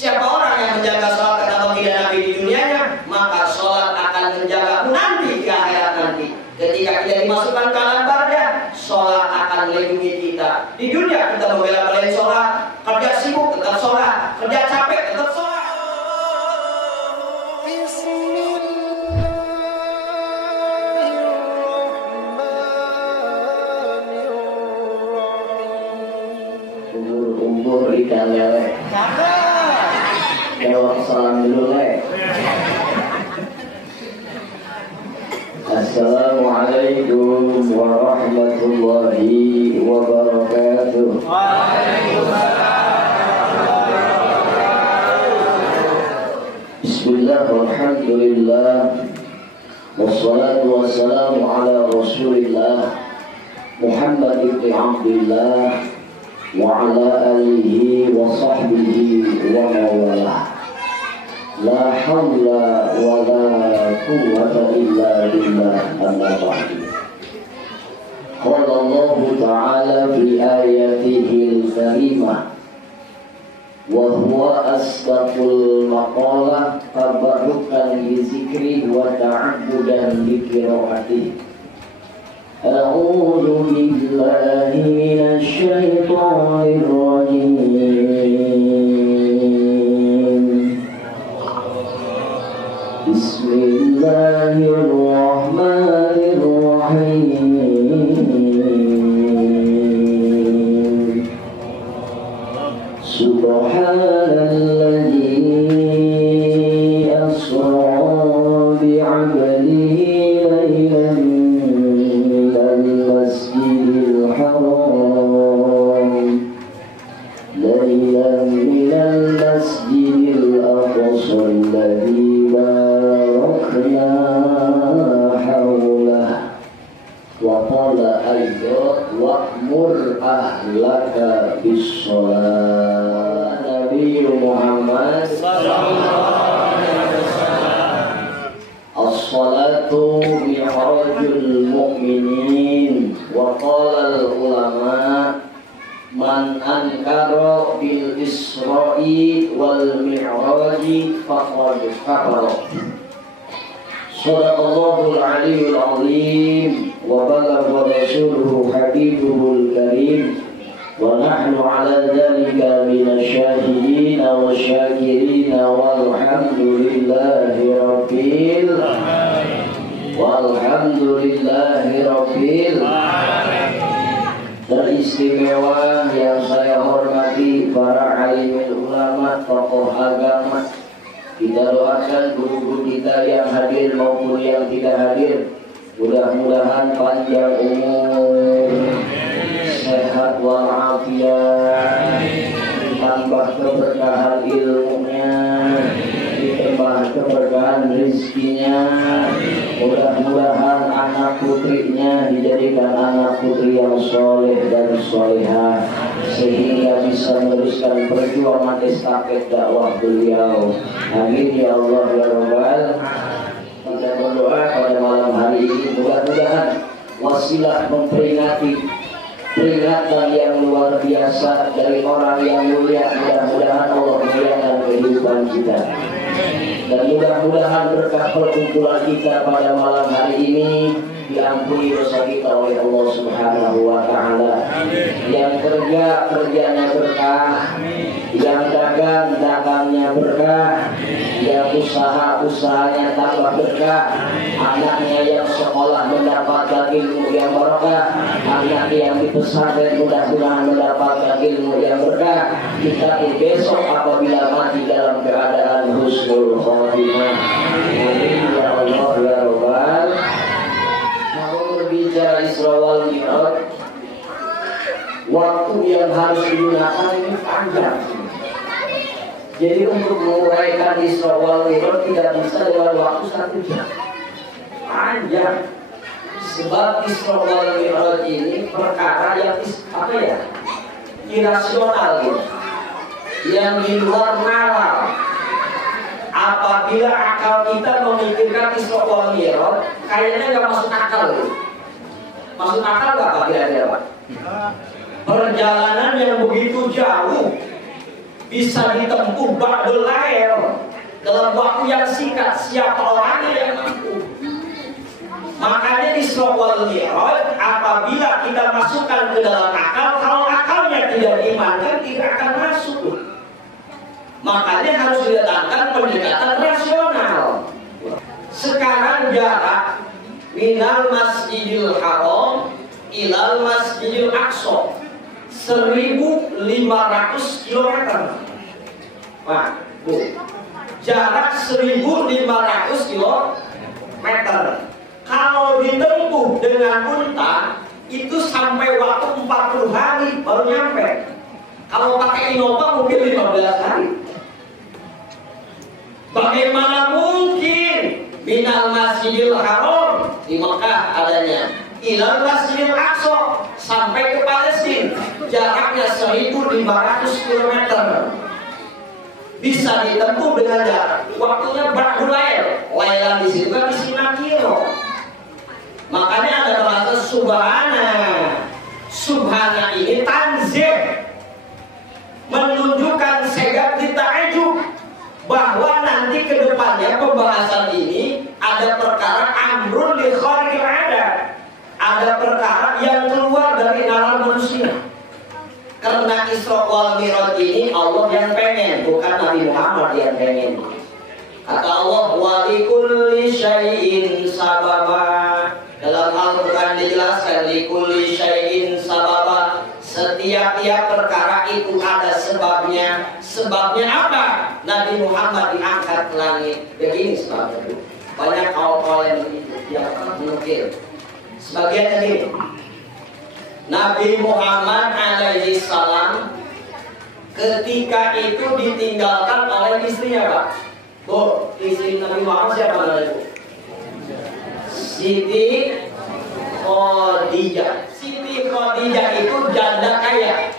Siapa orang yang menjaga sholat kata baginda Nabi di dunianya, maka sholat akan menjagamu nanti di akhirat nanti. Ketika kita dimasukkan ke alam barzah, sholat akan melindungi kita. Di dunia kita membela-belain sholat, kerja sibuk tetap sholat, kerja capek tetap sholat. Umur ikan lele. Jawab salam dulu le. Assalamualaikum warahmatullahi wabarakatuh. Bismillah walhamdulillah wassalatu wassalamu ala rasulillah Muhammad ibn Abdullah wa ala alihi wa sahbihi wa mawalah. La hawla wa la quwwata illa billah. Amma ba'du. Qala Allah ta'ala fi ayatihi al-karimah wa huwa asdaqul maqalah tabarrukan bi zikri wa ta'abbudan bi qiraatihi. A'udzu billahi minasy syaithanir rajim. Bismillahirrahmanirrahim. Subhanalladzi asra bi'abdihi laylan minal masjidil haram laylan minal masjidil aqsa alladzi barakna hawlah wa qala ayat wa'mur ahlaka bis-shalah. Nabi Muhammad sallallahu alaihi wasallam. As-salatu mi'rajul mu'minin wa qala al-ulama man ankara bil isra'i wal mi'raji faqad kafara. Sadaqallahul aliyyul azim wa balagha rasuluhu habibuhul karim wa nahnu ala dhalika minasy syahidin wa syakirin walhamdulillahi rabbil teristimewa yang saya hormati para alimul ulama, tokoh agama. Kita doakan guru-guru kita yang hadir maupun yang tidak hadir, mudah-mudahan panjang umur, sehat walafiat, ditambah keberkahan ilmunya, ditambah keberkahan rezekinya. Mudah-mudahan anak putrinya dijadikan anak putri yang soleh dan solehah, sehingga bisa meneruskan perjuangan estafet dakwah beliau. Amin ya Allah ya Rabbal. Kita berdoa pada malam hari ini, mudah-mudahan wasilah memperingati peringatan yang luar biasa dari orang yang mulia. Mudah-mudahan Allah muliakan kehidupan kita. Dan mudah-mudahan berkah perkumpulan kita pada malam hari ini diampuni dosa kita oleh Allah Subhanahu wa Ta'ala. Yang kerja, kerjanya berkah. Yang dagang, dagangnya berkah. Yang usaha, usahanya tambah berkah. Anaknya yang sekolah mendapatkan ilmu yang berkah. Anak yang di pesantren mudah-mudahan mendapatkan ilmu yang berkah. Kita besok apabila mati dalam keadaan husnul khotimah. Amin ya Allah ya Rabbal. Kalau berbicara Isra wal Mi'raj, waktu yang harus digunakan ini panjang. Jadi untuk menguraikan Isra wal Mi'raj tidak bisa dalam waktu 1 jam. Panjang. Sebab Isra wal Mi'raj ini perkara yang irasional gitu. Yang di luar nalar. Apabila akal kita memikirkan Isra wal Mi'raj, kayaknya nggak masuk akal gitu. Masuk akal nggak kira-kira Pak? Perjalanan yang begitu jauh bisa ditempuh ba'dul lail dalam waktu yang singkat. Siapa orangnya yang mampu? Makanya Isra wal Mi'raj apabila kita masukkan ke dalam akal, kalau akalnya tidak diimankan tidak akan masuk. Makanya harus diletakkan pendekatan rasional. Sekarang jarak minal Masjidil Haram ilal Masjidil Aqsa 1.500 km. Pak, Bu, jarak 1.500 km. Kalau ditempuh dengan unta itu sampai waktu 40 hari baru nyampe. Kalau pakai Innova mungkin 15 hari. Bagaimana mungkin minal Masjidil Haram di Mekah adanya ilal Masjidil Aqsa sampai ke Palestina jaraknya 1.500 km. Bisa ditempuh dengan jarak waktunya ba'dul lail. Lailan di situ kan isi 5 kilo. Makanya ada bahasa subhana. Subhana ini tanzih, menunjukkan segap dita'ajub bahwa nanti ke depannya pembahasan ini ada perkara amrun li kharqil ada. Ada perkara yang keluar dari nalar manusia. Karena Isra wal Mi'raj ini Allah yang pengen, bukan Nabi Muhammad yang pengen. Kata Allah, wa likulli syai'in sababa. Dalam Al-Quran dijelaskan likulli syai'in sababa. Setiap-tiap perkara itu ada sebabnya. Sebabnya apa? Nabi Muhammad diangkat ke langit. Begini sebabnya. Banyak kawan-kawan yang menukil. Sebagiannya gini. Nabi Muhammad alaihi salam ketika itu ditinggalkan oleh istrinya, Pak. Bu, istri Nabi Muhammad siapa namanya, Bu? Siti Khadijah. Siti Khadijah itu janda kaya.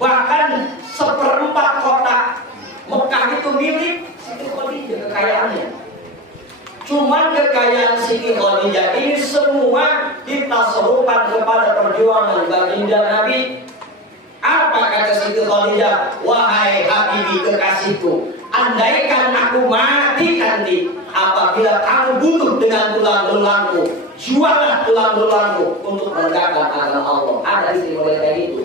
Bahkan 1/4 kota Mekah itu milik Siti Khadijah kekayaannya. Cuman kekayaan Siti Khadijah ini semua ditasarufkan kepada perjuangan baginda Nabi. Apa kata Siti Khadijah? Wahai Habibi kekasihku, andaikan aku mati nanti, apabila kamu butuh dengan tulang belangku, juallah tulang belangku untuk menegakkan agama Allah. Ada di sini model kayak gitu.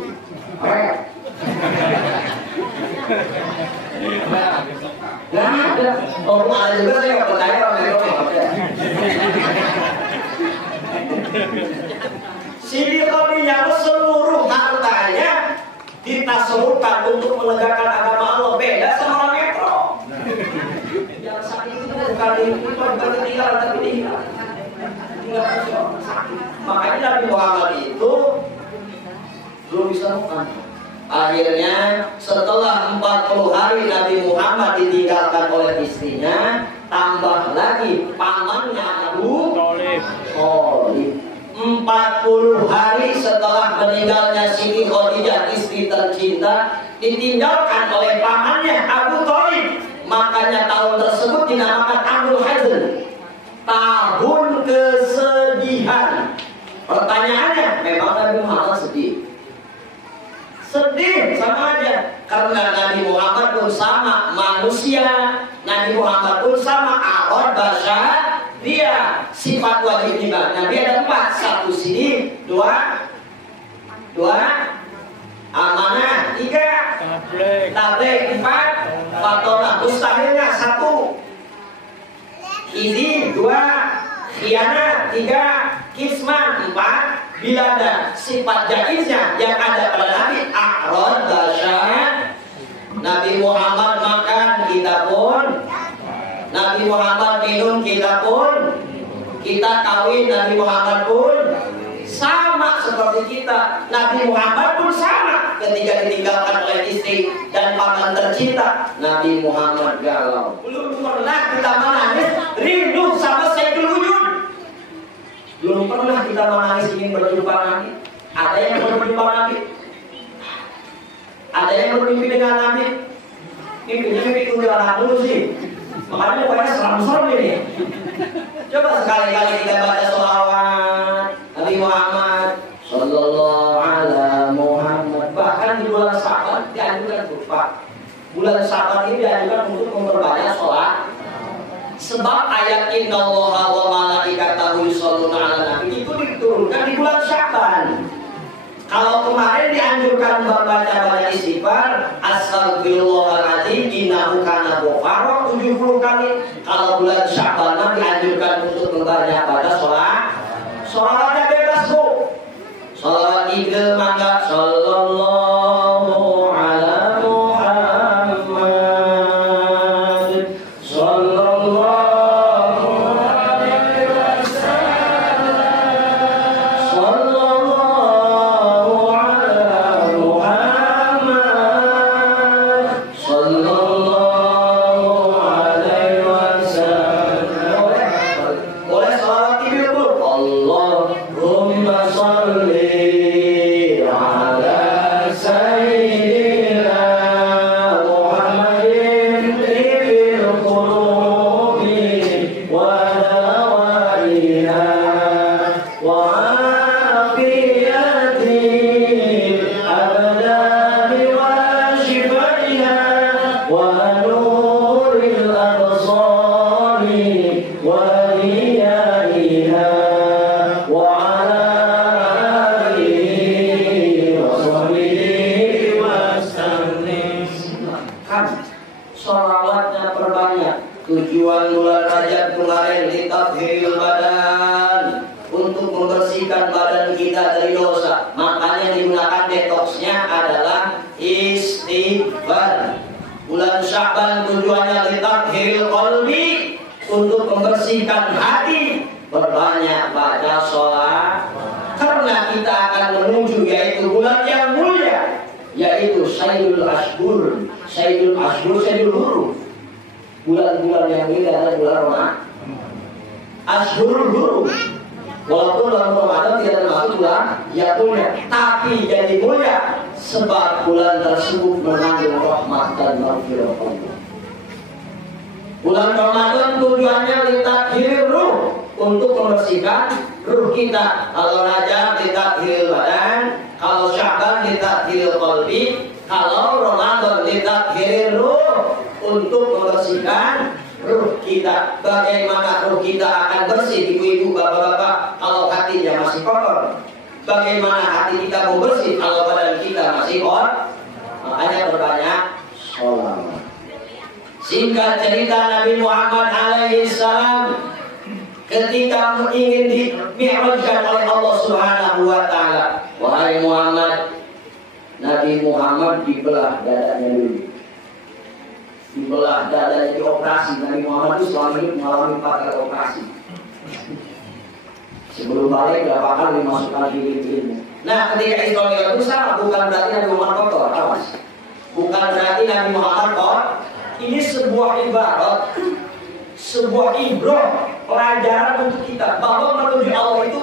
Nggak ada. Orang ada juga saya nggak percaya orang itu. Siti Khadijah seluruh hartanya ditasarufkan untuk menegakkan agama Allah. Beda sama orang metro. Yang saat itu bukan ketinggalan tapi tinggal. Makanya Nabi Muhammad itu belum bisa makan. Akhirnya setelah 40 hari Nabi Muhammad ditinggalkan oleh istrinya, tambah lagi pamannya Abu Thalib. 40 hari setelah meninggalnya Siti Khadijah, istri tercinta, ditinggalkan oleh pamannya Abu Thalib. Makanya tahun tersebut dinamakan Amul Hazn, tahun kesedihan. Pertanyaannya, memang Nabi Muhammad sedih? Sedih sama aja. Karena Nabi Muhammad pun sama manusia. Nabi Muhammad pun sama arad basyar. Dia sifat wajib iman Nabi ada 4. 1 sini, 2 amanah, 3 tabligh, 4 fatonah mustahilnya, 1 ini, 2 khianat, 3 kisman, 4 bilada. Sifat jaiznya yang ada pada Nabi a'rad basyar. Nabi Muhammad makan, kita pun. Nabi Muhammad minum, kita pun. Kita kawin, Nabi Muhammad pun. Sama seperti kita. Nabi Muhammad pun sama ketika ditinggalkan oleh istri dan paman tercinta. Nabi Muhammad galau. Belum pernah kita menangis rindu sama Sayyidul Wujud. Belum pernah kita menangis ingin berjumpa Nabi. Ada yang berjumpa Nabi? Ada yang bermimpi dengan Nabi? Mimpi kuntilanak dulu sih. Makanya pokoknya serem-serem ini. Coba sekali-kali kita baca sholawat Nabi Muhammad Sallallahu ala Muhammad. Bahkan di bulan Sa'ban dianjurkan tuh, Pak. sahabat ini dianjurkan untuk memperbanyak sholat. Sebab ayat innallaha wa malaikatahu yusholluna 'alan nabi itu diturunkan di bulan Sya'ban. Kalau kemarin dianjurkan membaca banyak istighfar, astagfirullahaladzim innahu kana ghafara 70 kali. Kalau bulan Sya'ban dianjurkan untuk membaca sholat. Sholatnya bebas bu. Sholat Idul mangga sallallahu ala Muhammad sallallahu alaihi wasallam sallallahu ala Muhammad sallallahu alaihi wasallam. Boleh sholat Idul bu. Allahumma sholli sholawatnya perbanyak. Tujuan bulan Rajab kemarin litathhiril badan, untuk membersihkan badan kita dari dosa. Makanya digunakan detoxnya adalah istighfar. Bulan Sya'ban tujuannya litathhiril qalbi, untuk membersihkan hati. Perbanyak baca sholat, karena kita akan menuju yaitu bulan yang mulia, yaitu Sayyidul Ashhur. Sayyidul Ashhur, Sayyidul Huruf. Bulan-bulan yang mulia adalah bulan Ramadan. Ashhurul Huruf. Walaupun bulan Ramadan tidak termasuk bulan yang mulia, tapi jadi mulia sebab bulan tersebut mengandung rahmat dan maghfirah Allah. Bulan Ramadan tujuannya litathhiril ruh, untuk membersihkan ruh kita. Kalau Rajab litathhiril badan, kalau Sya'ban litathhiril qalbi, kalau Ramadan litathhiril ruh, untuk membersihkan ruh kita. Bagaimana ruh kita akan bersih, ibu-ibu, bapak-bapak, kalau hatinya masih kotor? Bagaimana hati kita mau bersih kalau badan kita masih kotor? Makanya berbanyak sholawat. Singkat cerita, Nabi Muhammad alaihi salam ketika ingin di-mi'rajkan oleh Allah Subhanahu wa taala, wahai Muhammad, Nabi Muhammad dibelah dadanya dulu. Dibelah dadanya, dioperasi. Nabi Muhammad itu selama hidup mengalami 4 kali operasi. Sebelum balik berapa kali dimasukkan ilmu. Nah, ketika Isra Mi'raj itu sama, bukan berarti Nabi Muhammad kotor, awas. Bukan berarti Nabi Muhammad kotor. Ini sebuah ibarat, sebuah ibrah, pelajaran untuk kita bahwa menuju Allah itu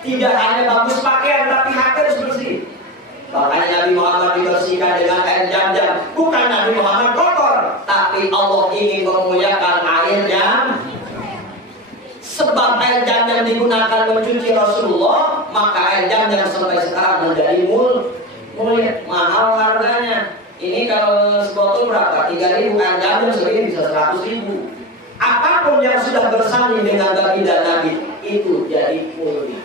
tidak hanya bagus pakaian, tapi hati harus bersih. Makanya Nabi Muhammad dibersihkan dengan air Zam-Zam. Bukan Nabi Muhammad kotor, tapi Allah ingin memuliakan air Zam. Sebab air Zam-Zam digunakan mencuci Rasulullah, maka air Zam-Zam sampai sekarang menjadi mulia, mahal harganya. Ini kalau sebotol berapa? 3.000, air Zam-Zam segini bisa 100.000. Apapun yang sudah bersanding dengan baginda Nabi itu jadi mulia.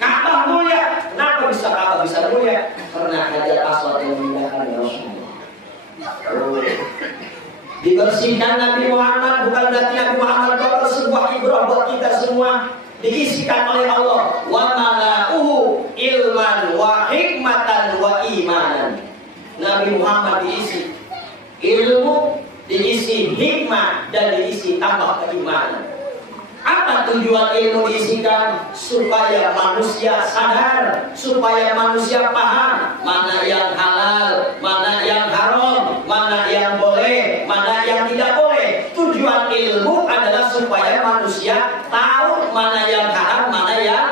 Ka'bah mulia. Kenapa bisa Ka'bah bisa mulia? Karena Hajar Aswad yang memindahkan Rasulullah. Dibersihkan Nabi Muhammad bukan berarti Nabi Muhammad kotor, sebuah ibrah buat kita semua. Diisikan oleh Allah, wa mala'uhu ilman wa hikmatan wa imanan. Nabi Muhammad diisi ilmu, diisi hikmah, dan diisi tambah keimanan. Apa tujuan ilmu diisikan? Supaya manusia sadar, supaya manusia paham mana yang halal, mana yang haram, mana yang boleh, mana yang tidak boleh. Tujuan ilmu adalah supaya manusia tahu mana yang haram, mana yang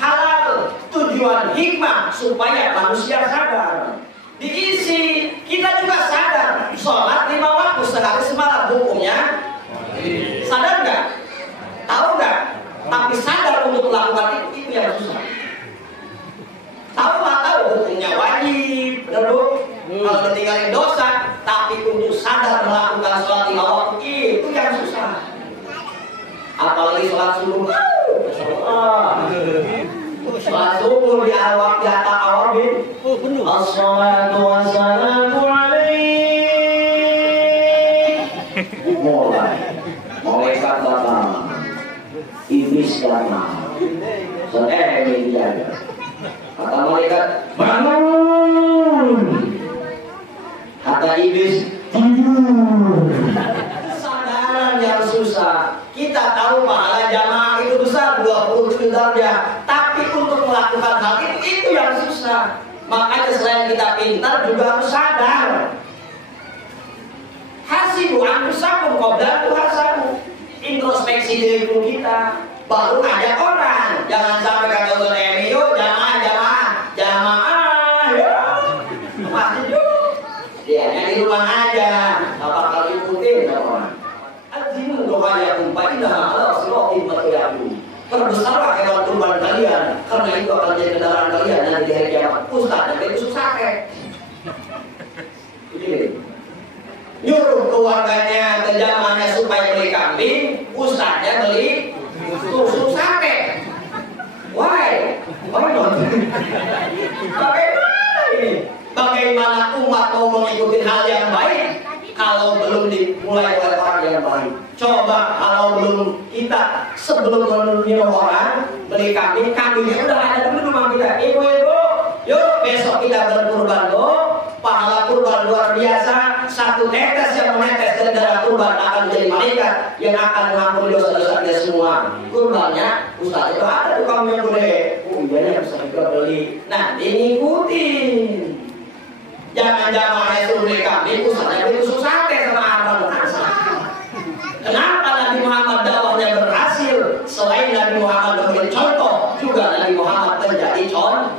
halal. Tujuan hikmah supaya manusia sadar. Diisi, kita juga sadar. Sholat 5 waktu sehari semalam hukumnya. Sadar nggak? Tahu nggak? Tapi sadar untuk melakukan itu yang susah. Tahu nggak tahu hukumnya wajib, benar bu? Kalau ketinggalin dosa, tapi untuk sadar sholat subuh. Sholat subuh di awak di atas awabin. Assalatu wassalamu alaik. Malaikat datang, iblis datang. Ini dijaga. Kata malaikat, bangun. Kata iblis, tidur. Kesadaran yang susah. Kita tahu pahala jamaah itu besar, 27 derajat. Tapi untuk melakukan hal itu yang susah. Makanya selain kita pintar juga harus sadar. Hasibu anfusakum qabla tuhasabu. Introspeksi diri kita, baru ngajak orang. Jangan sampai kata Ustaz Emi, yuk jamaah, yuk masjid yuk. Dia di rumah aja, apa kali ikutin orang. Azimu doayakum fa innaha ala siratin mustaqim. Perbesarlah hewan kurban kalian, karena itu akan jadi kendaraan kalian nanti di hari kiamat. Ustaz, dan itu sate. Nyuruh keluarganya ke jamaahnya supaya beli kambing, ustaznya beli tusuk sate. Why? Bagaimana umat mau mengikuti hal yang baik kalau belum dimulai oleh orang yang baik? Coba kalau belum kita sebelum menyuruh orang beli kambingnya udah ada di rumah kita. Ibu-ibu, yuk besok kita berkurban pahala kurban luar biasa. Satu tetes yang menetes dari darah kurban akan menjadi malaikat yang akan mengampuni dosa-dosa kita semua. Kurbannya Ustaz itu ada tuh kambing yang gede. Iya bisa juga beli. Nah diikutin. Jangan jamaah itu beli kambing, Ustaznya beli tusuk sate sama abang. Kenapa Nabi Muhammad dakwahnya berhasil? Selain Nabi Muhammad memberi contoh, juga Nabi Muhammad menjadi contoh.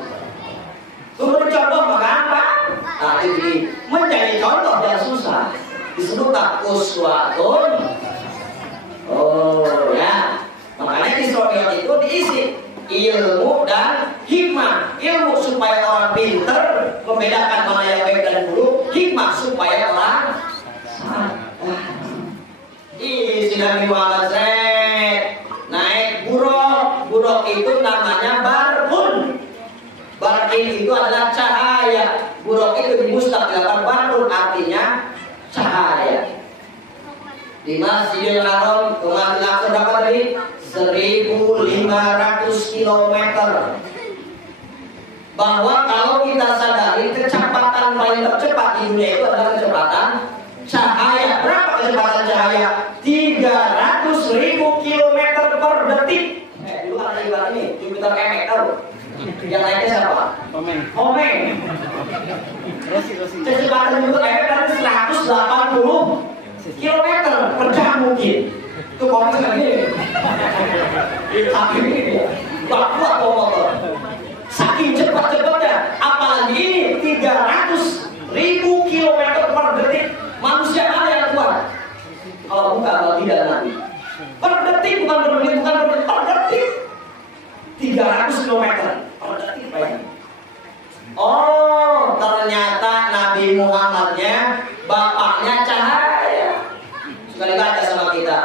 Memberi contoh mengapa? Nah, ini menjadi contoh yang susah. Disebutkan uswatun. Oh ya, makanya Israel itu diisi ilmu dan hikmah. Ilmu supaya orang pinter membedakan mana yang baik dan buruk. Hikmah supaya orang si Nabi Muhammad naik buruk itu namanya barbun. Barbun itu adalah cahaya. Buruk itu dimustaqilkan barbun artinya cahaya. Di Masjidil Haram kemarin aku dapat tadi 1.500 km. Bahwa kalau kita sadari kecepatan paling tercepat di dunia itu adalah kecepatan cahaya. Berapa kecepatan cahaya? 300.000 km per detik. Dulu ada ibarat ini Jupiter Emek tahu? Yang lainnya siapa? Omeng. Kecepatan Jupiter Emek dari 180 km per jam mungkin. Itu komeng lagi. Tapi ini gak kuat motor. Saking cepat-cepatnya, apalagi ini 300.000 km per detik. Manusia mana yang kuat? Kalau bukan, kalau tidak nanti. Per detik, bukan per menit, bukan per detik. 300 km per detik. Oh, ternyata Nabi Muhammadnya bapaknya cahaya. Sekali baca sama kita.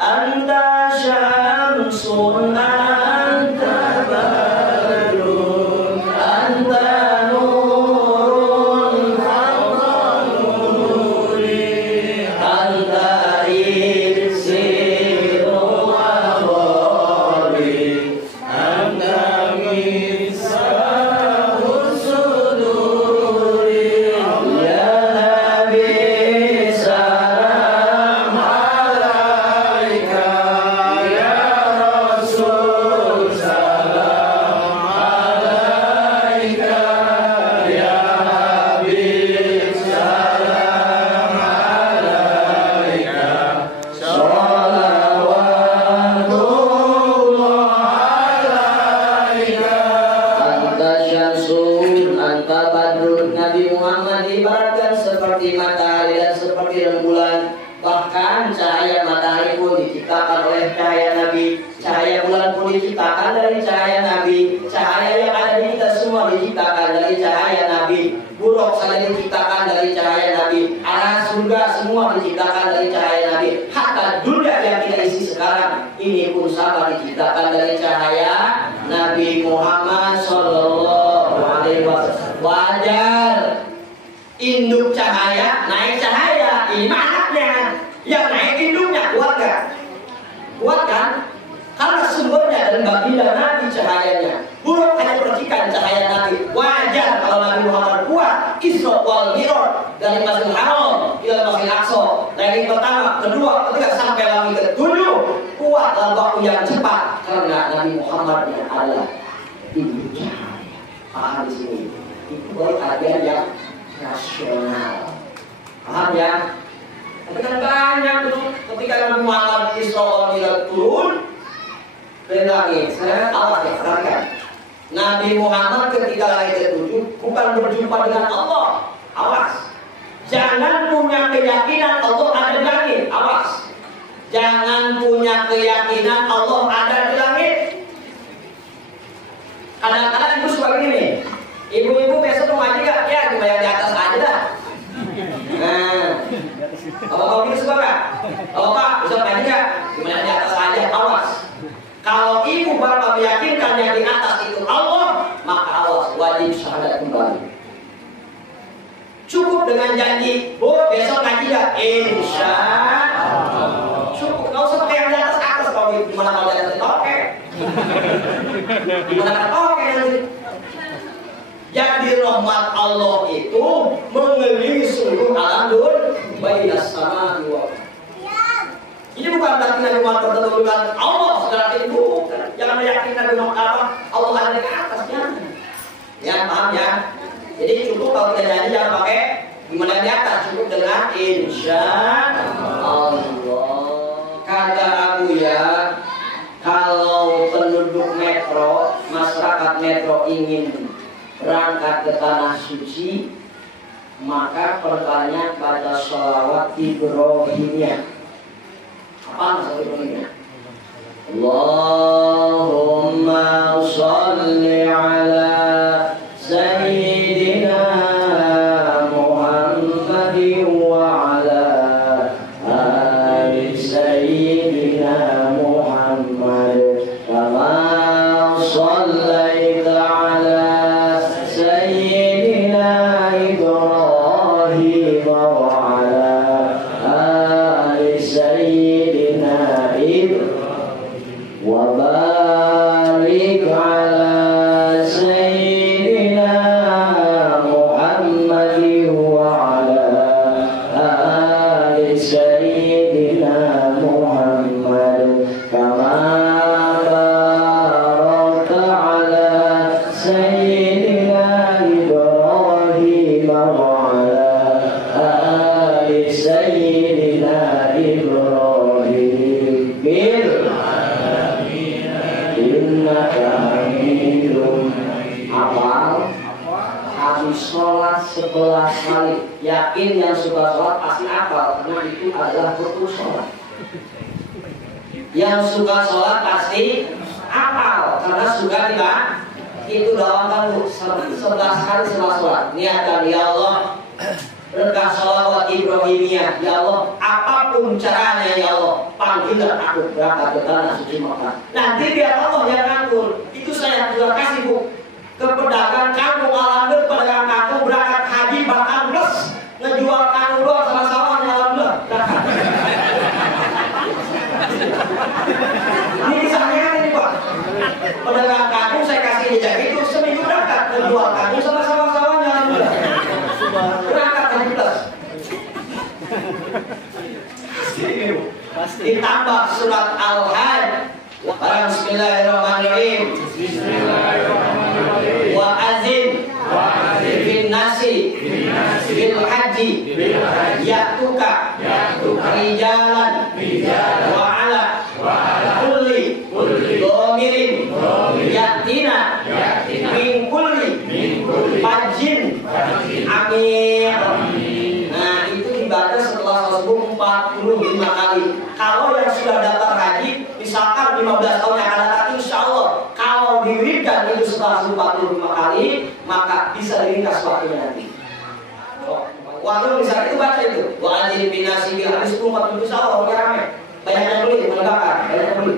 Anta syamsun anta badrun anta nurun anta nuri anta isiru awali anta misahus suduri ya Nabi salam alaika ya Rasul salam alaika ya Habib salam alaika sholawatullah alaika anta syamsun anta badrun. Nabi Muhammad ibaratkan seperti matahari dan seperti rembulan. Bahkan cahaya matahari pun diciptakan oleh cahaya Nabi. Cahaya bulan pun diciptakan dari cahaya Nabi. Cahaya yang ada di kita semua diciptakan dari cahaya Nabi. Buruk saja diciptakan dari cahaya Nabi. Anas surga semua diciptakan dari cahaya Nabi. Hatta dunia yang kita isi sekarang ini pun sama diciptakan dari cahaya Nabi Muhammad Sallallahu Alaihi Wasallam. Wajar induk cahaya naik cahaya, ini anaknya yang naik induknya kuat kan? Kuat kan? Karena sumbernya dan baginda Nabi cahayanya. Buruk hanya percikan cahaya Nabi. Wajar kalau Nabi Muhammad kuat. Isra wal Mi'raj dari Masjidil Haram ila Masjidil Aqsa. Langit pertama, kedua, ketiga sampai langit ketujuh. Kuat dalam waktu yang cepat karena Nabi Muhammadnya adalah induk cahaya. Paham di sini? Itu baru ajaran yang rasional. Paham ya? Tapi kan banyak tuh ketika Nabi Muhammad Isra wal Mi'raj turun dari langit. Saya awas ya, perhatikan. Nabi Muhammad ketika langit ketujuh bukan berjumpa dengan Allah. Awas. Jangan punya keyakinan Allah ada di langit. Awas. Jangan punya keyakinan Allah ada di langit. Kadang-kadang ibu suka begini. Ibu-ibu besok mau ngaji gak? Ya, cuma yang di atas aja dah. Nah, kalau gitu suka gak? Kalau Pak, besok ngaji gak? Cuma yang di atas aja. Awas. Kalau ibu bapak meyakinkan yang di atas itu Allah, maka awas, wajib syahadat kembali. Cukup dengan janji, Bu, besok ngaji ya? Insya Allah. Cukup, nggak usah pakai yang di atas kalau gimana kalau di atas oke. Gimana oke nanti? Jadi rahmat Allah itu mengelilingi seluruh alam dunia, baik sama dua. Ini bukan berarti Nabi Muhammad bertemu dengan Allah segala itu. Jangan meyakinkan Nabi Muhammad Allah ada di atasnya. Ya paham ya. Jadi cukup kalau kita janji jangan pakai gimana di atas, cukup dengan insya Allah. Kata Abu ya, kalau penduduk metro, masyarakat metro ingin berangkat ke tanah suci, maka pertanyaan pada sholawat Ibrahimiyah. Apa maksud Ibrahimiyah? Allahumma sholli ala Sayyidina Muhammadin wa ala ali Sayyidina Muhammad kama shallaita ala Sayyidina Ibrahim wa ala ali Sayyidina Ibrahim wa barik ala Sayyidina Muhammad wa ala ali Sayyidina Muhammad kama barakta ala Sayyidina Ibrahim wa ala ali Sayyidina Ibrahim bil innaka hamidum. Hafal habis sholat 11 kali. Yakin yang suka sholat pasti hafal karena itu adalah rukun sholat. Yang suka sholat pasti hafal karena suka tidak. Itu doakan 11 kali setelah sholat. Niatkan ya Allah berkah sholawat Ibrahimiyah. Ya Allah, apapun caranya ya Allah, panggillah aku berangkat ke tanah suci Makkah. Nanti biar Allah yang ngatur. Itu saya juga kasih Bu ke pedagang kamu, alhamdulillah pedagang kamu berangkat haji bahkan plus ngejual kamu doang sama sawahnya, alhamdulillah berangkat. Ini kisahnya ini Pak. Pedagang kamu saya kasih jejak itu seminggu berangkat ngejual kamu sama sawah-sawahnya, alhamdulillah berangkat haji plus. Ditambah surat Al-Hajj. Bismillahirrahmanirrahim. Wa azin bin nasi bil haji ya'tuka rijalan wa ala kulli dhamirin ya'tina min kulli fajjin amir. Nah itu dibaca setelah tersebut 45 kali. Kalau yang sudah daftar haji misalkan 15 tahun yang akan datang, insya Allah kalau diwiridkan itu setelah 45 kali, maka bisa diringkas waktunya nanti. warung di saat itu baca itu. Wa ajil binasi bil habis itu 40 sawah ramai. Banyak yang beli, menegakkan, banyak yang beli.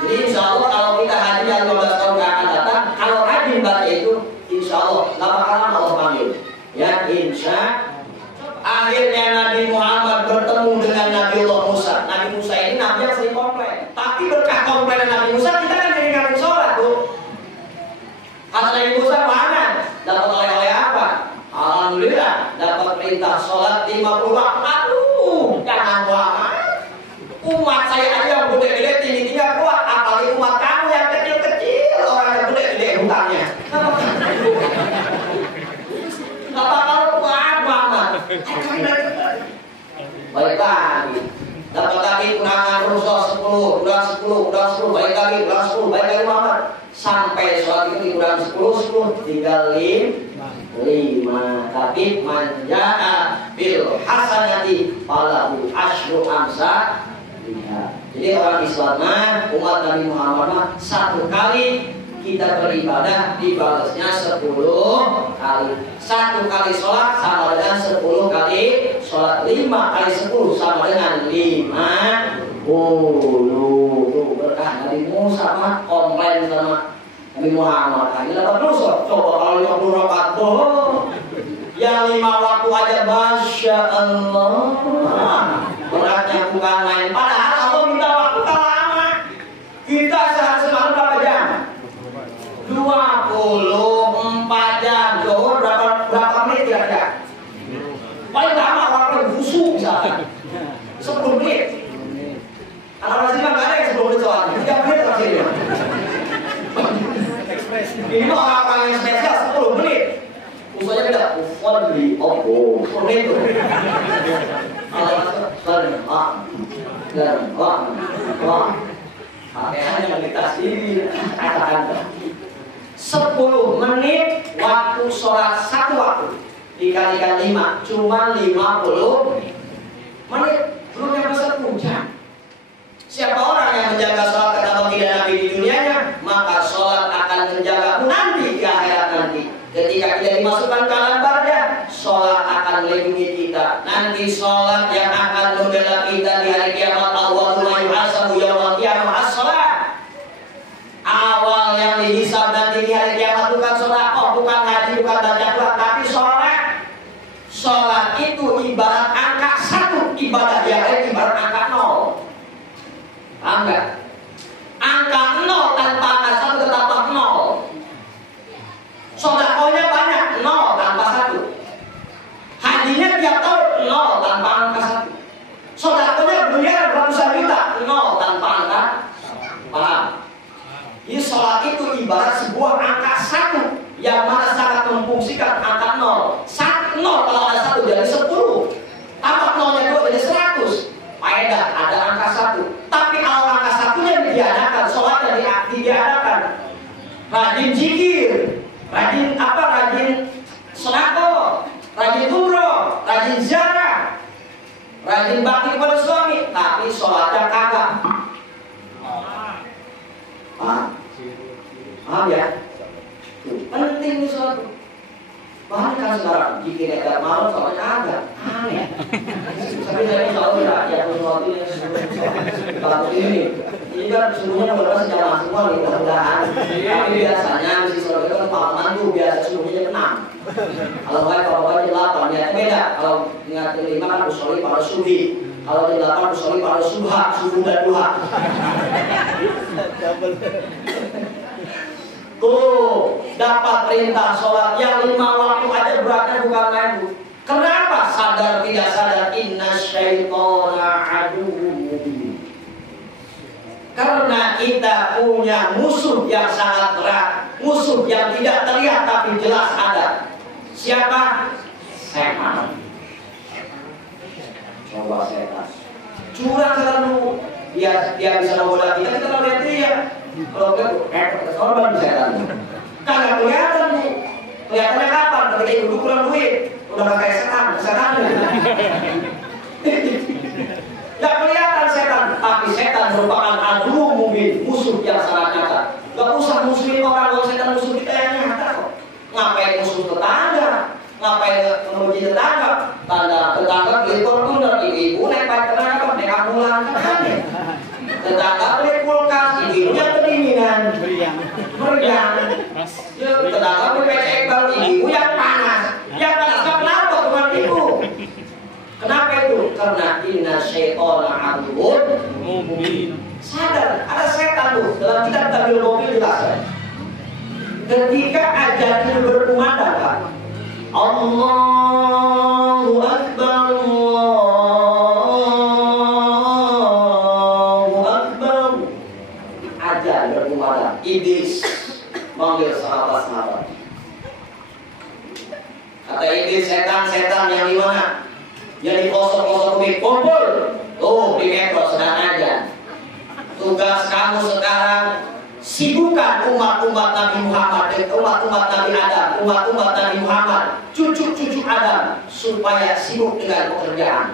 Jadi insya Allah kalau kita haji yang 15 tahun yang akan datang, kalau rajin baca itu, insya Allah gak bakalan Allah panggil. Ya, insya akhirnya Nabi Muhammad bertemu dengan Nabi Allah Musa. Nabi Musa ini nabi yang sering komplain. Tapi berkah komplain Nabi Musa, kita kan jadi ngalir sholat tuh. Kata Nabi Musa, mana? Dapat oleh-oleh apa? Alhamdulillah, dapat perintah sholat 50 waktu. Aduh, jangan lama. Umat saya aja yang gede-gede tinggi-tinggi kuat, apalagi umat kamu yang kecil-kecil, orang yang gede-gede hutangnya. Gak bakal kuat banget. Balik lagi. Dapat lagi undangan rusak 10, undang 10, balik lagi, undang 10, balik lagi Muhammad. Sampai sholat itu undang 10, tinggal 5. Tapi manja'a bil hasanati falahu asyru amsa. Jadi orang Islam umat Nabi Muhammad satu kali kita beribadah dibalasnya 10 kali. 1 kali sholat sama dengan 10 kali sholat. 5 kali 10 sama dengan 50. Tuh berkah Nabi Musa mah komplain sama Nabi Muhammad. Akhirnya dapat dosa. Coba kalau 50 rakaat yang 5 waktu aja, Masya Allah. Beratnya bukan main. Padahal Allah minta waktu lama. Kita sehari semalam berapa jam? 24 jam. Zuhur berapa menit kira-kira? Paling lama orang busuk misalnya 10 menit. Anak-anak sini nggak ada yang 10 menit soalnya. 3 menit terakhir. Ini orang-orang yang spesial 10 menit. Usulnya beda. Ufon beli opo 10 menit tuh. Pakaiannya meditasi katakan 10 menit waktu sholat 1 waktu dikalikan 5 cuma 50 menit, belum nyampe 1 jam. Siapa orang yang menjaga sholat kata baginda Nabi di dunianya, maka sholat akan menjagamu nanti di akhirat nanti. Ketika kita dimasukkan ke alam barzah, sholat akan melindungi kita. Nanti sholat yang akan membela kita di hari kiamat. Awwalul ma yuhasabu yaumil qiyamah as-sholat. Awal yang dihisab nanti di hari kiamat bukan sedekah, bukan haji, bukan baca Quran, tapi sholat. Sholat itu ibarat angka 1, ibadah yang lain ibarat angka 0. Paham nggak? Angka 0 tanpa angka 1 tetap 0. Sedekahnya banyak, 0 tanpa 1. Hajinya tiap tahun 0 tanpa angka 1. Sedekahnya miliar ratusan juta, 0 tanpa angka. Paham? Jadi sholat itu ibarat sebuah angka 1 yang mana sangat memfungsikan angka 0. 0 kalau ada 1 jadi 10. Tambah 0-nya 2 jadi 100. Faedah ada angka 1. Tapi kalau angka 1-nya diadakan, sholatnya diadakan. Rajin zikir, rajin apa? Rajin sedekah, rajin umroh, rajin ziarah, rajin bakti kepada suami, tapi sholatnya kagak. Paham ya? Penting sholat. Bahkan sekarang jika ada malam sholat kagak. Aneh. Tapi saya selalu ya sesuatu yang kalau ini kan semuanya benar sejauh semua nih mudah-mudahan. Tapi biasanya mesti sholat itu kan palaman tuh biasa semuanya 6. Kalau baik 8 ya beda. Kalau ingat 5 kan usolli pada subuh. Kalau 8 usolli pada subuh dan duha. Tuh dapat perintah sholat yang 5 waktu aja beratnya bukan main. Kenapa? Sadar tidak sadar inna syaitona aduwwun. Karena kita punya musuh yang sangat berat, musuh yang tidak terlihat tapi jelas ada. Siapa? Setan. Coba setan. Curang terlalu. Dia bisa menggoda kita kalau lihat dia. Kalau korban setan. Kagak kelihatan nih. Kelihatannya kapan? Ketika ibu kurang duit, udah pakai setan. Gak kelihatan setan, tapi setan merupakan adu mungkin musuh yang sangat nyata. Gak usah musuhin orang, kalau setan musuh kita yang nyata kok. Ngapain musuh tetangga? Ngapain memuji tetangga? Tetangga beli kulkas, ibu-ibunya kedinginan. Meriang. Tetangga beli PC baru, ibu yang panas. Yang panas kenapa teman ibu? Kenapa itu? Karena inna syaitana aduun mubin. Sadar, ada setan tuh. Dalam kitab Tabil Mobil jelas. Ketika ajan itu berkumandang, Pak. Allahu Akbar, Allahu Akbar. Ajan berkumandang. Iblis manggil sahabat-sahabat. Kata iblis, setan-setan yang di mana? Yang di kosong-kosong bumi kumpul. Tuh di metro sedang aja. Tugas kamu sekarang sibukkan umat-umat Nabi Muhammad, umat-umat Nabi Adam, umat-umat Nabi Muhammad, cucu-cucu Adam, supaya sibuk dengan pekerjaan.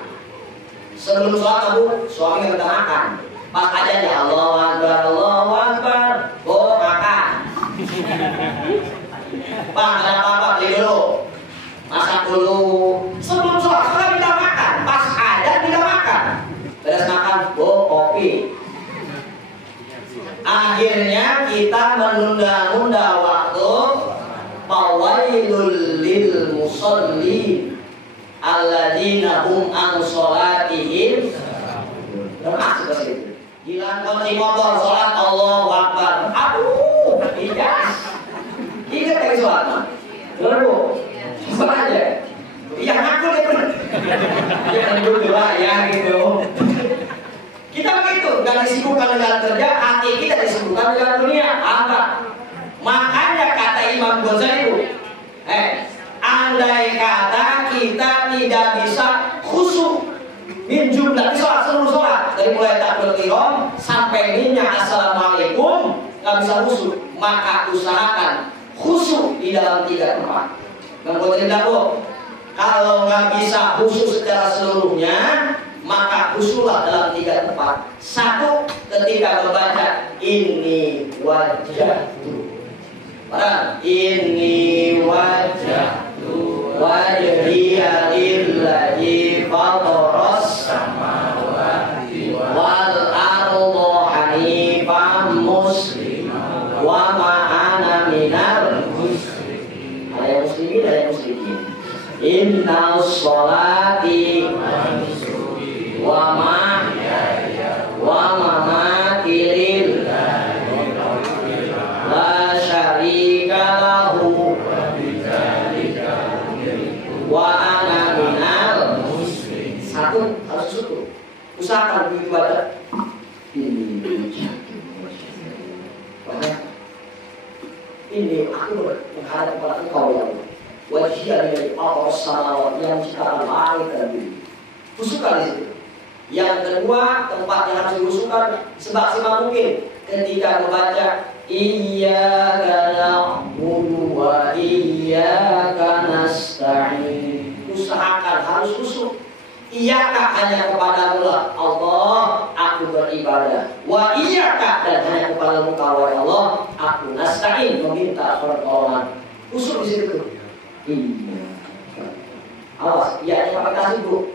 Sebelum sholat Abu, suami minta makan. Pas aja ya Allahu Akbar, Allahu Akbar, oh makan. Pak, ada apa-apa beli dulu, masak dulu. Sebelum sholat kita minta makan, pas ada tidak makan. Beres makan, oh kopi. Akhirnya kita menunda-nunda waktu. Fawailul lil musallin alladzina hum an sholatihim. Termasuk ke situ. Hilang kunci motor sholat Allahu Akbar. Aduh, ijas. Ingat lagi sholat mah. Dulu, coba aja. Iya ngaku deh pun. Jangan dulu ya gitu. Kita begitu, gak disibukkan dengan kerja, hati kita disibukkan dengan dunia. Apa? Makanya kata Imam Ghazali, andai kata kita tidak bisa khusyuk min jumlah sholat, seluruh sholat dari mulai takbiratul ihram sampai minyak assalamualaikum, gak bisa khusyuk, maka usahakan khusyuk di dalam 3 tempat. Imam Ghazali bilang, kalau gak bisa khusyuk secara seluruhnya, maka khusyuklah dalam 3 tempat. 1, ketika membaca ini wajhatu. Padahal ini wajhatu wajhiya lillahi fataras samawati wal arda hanifan musliman wa ma ana minal musyrikin. Ada muslimin, ada musyrikin. Inna sholati wa mamati lillahi la syarika lahu wa ana minal muslimin. 1 harus syukur. Usahakan begitu baca. Ini aku menghadap kepada Engkau ya Allah. Wajhiya lillahi fataras samawati yang menciptakan langit dan bumi. Khusyukkan di situ. Yang kedua, tempat yang harus diusulkan semaksimal mungkin ketika membaca iyyaka na'budu wa iyyaka nasta'in. Usahakan harus khusyuk. Iyyaka hanya kepada Allah aku beribadah. Wa iyyaka dan hanya kepada Engkau ya Allah aku nasta'in meminta pertolongan. Khusyuk di situ. Awas, iya yang pakai kasih Bu.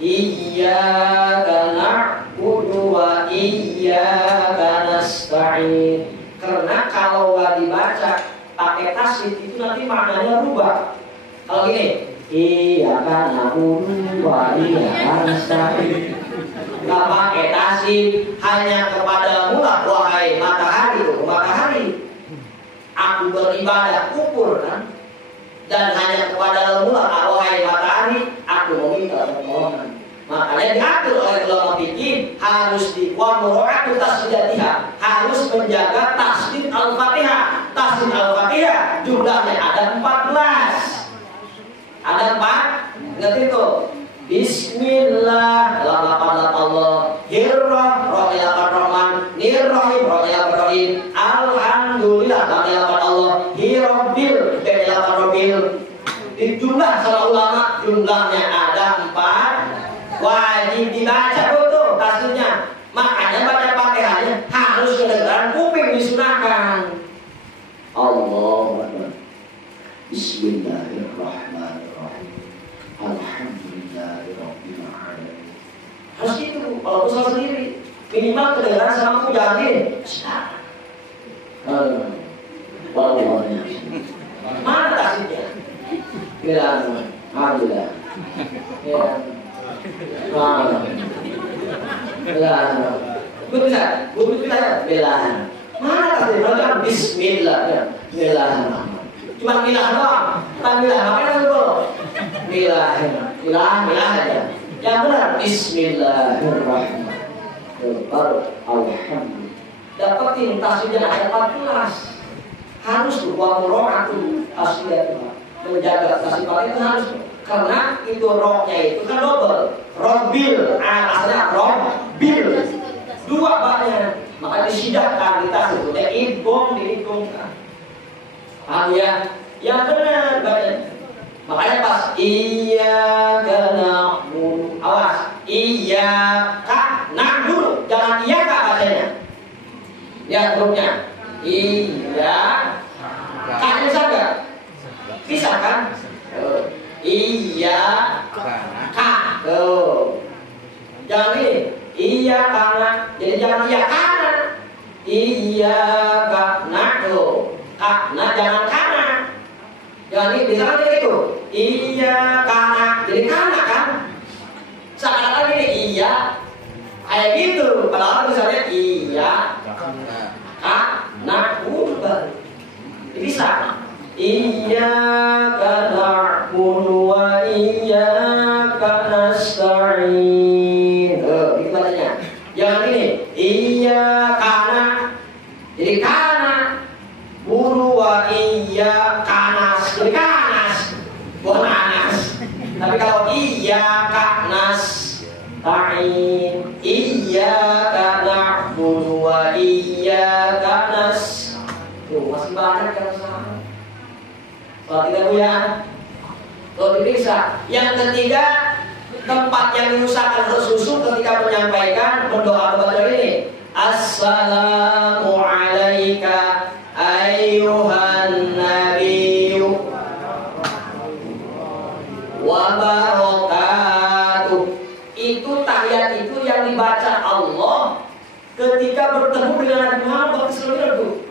Iyyaka na'budu wa iyyaka nasta'in. Karena kalau nggak dibaca pakai tasbih itu nanti maknanya berubah. Kalau gini, iyyaka na'budu wa iyyaka nasta'in. Nggak pakai tasbih, hanya kepadamu lah wahai matahari, matahari. Aku beribadah, ukur kan. Dan hanya kepada Allah wahai matahari aku meminta pertolongan. Makanya diatur oleh ulama fikih harus diwamuroatu tasbihatiha, harus menjaga tasbih al-fatihah. Tasbih al-fatihah jumlahnya ada 14. Ada 4. Ingat itu. Bismillah, lafaz Allah, Hirrah, Rahman, Nirrahim, Rahim, Alhamdulillah, lafaz Allah, Hirabbil, lafaz Rabbil. Di jumlah salah ulama jumlahnya ada 4. Wajib dibaca betul tasbihnya. Makanya baca Fatihahnya harus kedengaran kuping disunahkan. Allahu Akbar. Bismillahirrahmanirrahim. Alhamdulillahirabbil alamin. Harus itu kalau usaha sendiri. Minimal kedengaran sama aku jangan gini. Mana tasnya? Bilang, alhamdulillah. Ya. Bilang. Gue bisa bilang. Mana tasnya? Bismillah. Bilang. Cuma bilang doang. Bukan bilang. Apa yang itu? Bilang aja. Yang benar. Bismillahirrahmanirrahim. Alhamdulillah. Dapetin tasbihnya ada 14. Harus berbuat roh aku tasbih itu. Menjaga tasbih itu harus, karena itu rohnya itu kan double. Robil, asalnya robil. Dua banyak. Maka disidahkan di tas itu. Dihitung-kan. Paham ya? Yang benar banyak. Makanya pas iyyaka na'budu. Awas, iyyaka na'budu. Jangan iyyaka bacanya. Lihat hurufnya. Iya. Kan bisa nggak? Bisa kan? Iya. Ka. Tuh. Jangan ini. Iya karena. Jadi jangan iya karena. Iya karena. Tuh. Karena jangan karena. Jangan ini. Bisa kan itu? Iya karena. Jadi karena kan? Seakan-akan ini iya. Kayak gitu. Padahal misalnya iya. Na'budu bisa. Iyyaka na'budu wa iyyaka nasta'in. Itu bacanya. Jangan ini. Iyyaka na. Jadi kana. Budu wa iyyaka nas. Jadi kanas. Bukan anas. Tapi kalau iyyaka nasta'in. Iyyaka na'budu wa iyyaka nas. Tuh, masih banyak yang salah. Kalau tidak punya, kalau diperiksa. Yang ketiga, tempat yang diusahakan tersusun ketika menyampaikan berdoa kepada ini. Assalamu alayka ayyuhan nabiyyu wa barakatuh. Itu tahiyat itu yang dibaca Allah ketika bertemu dengan Nabi Muhammad SAW.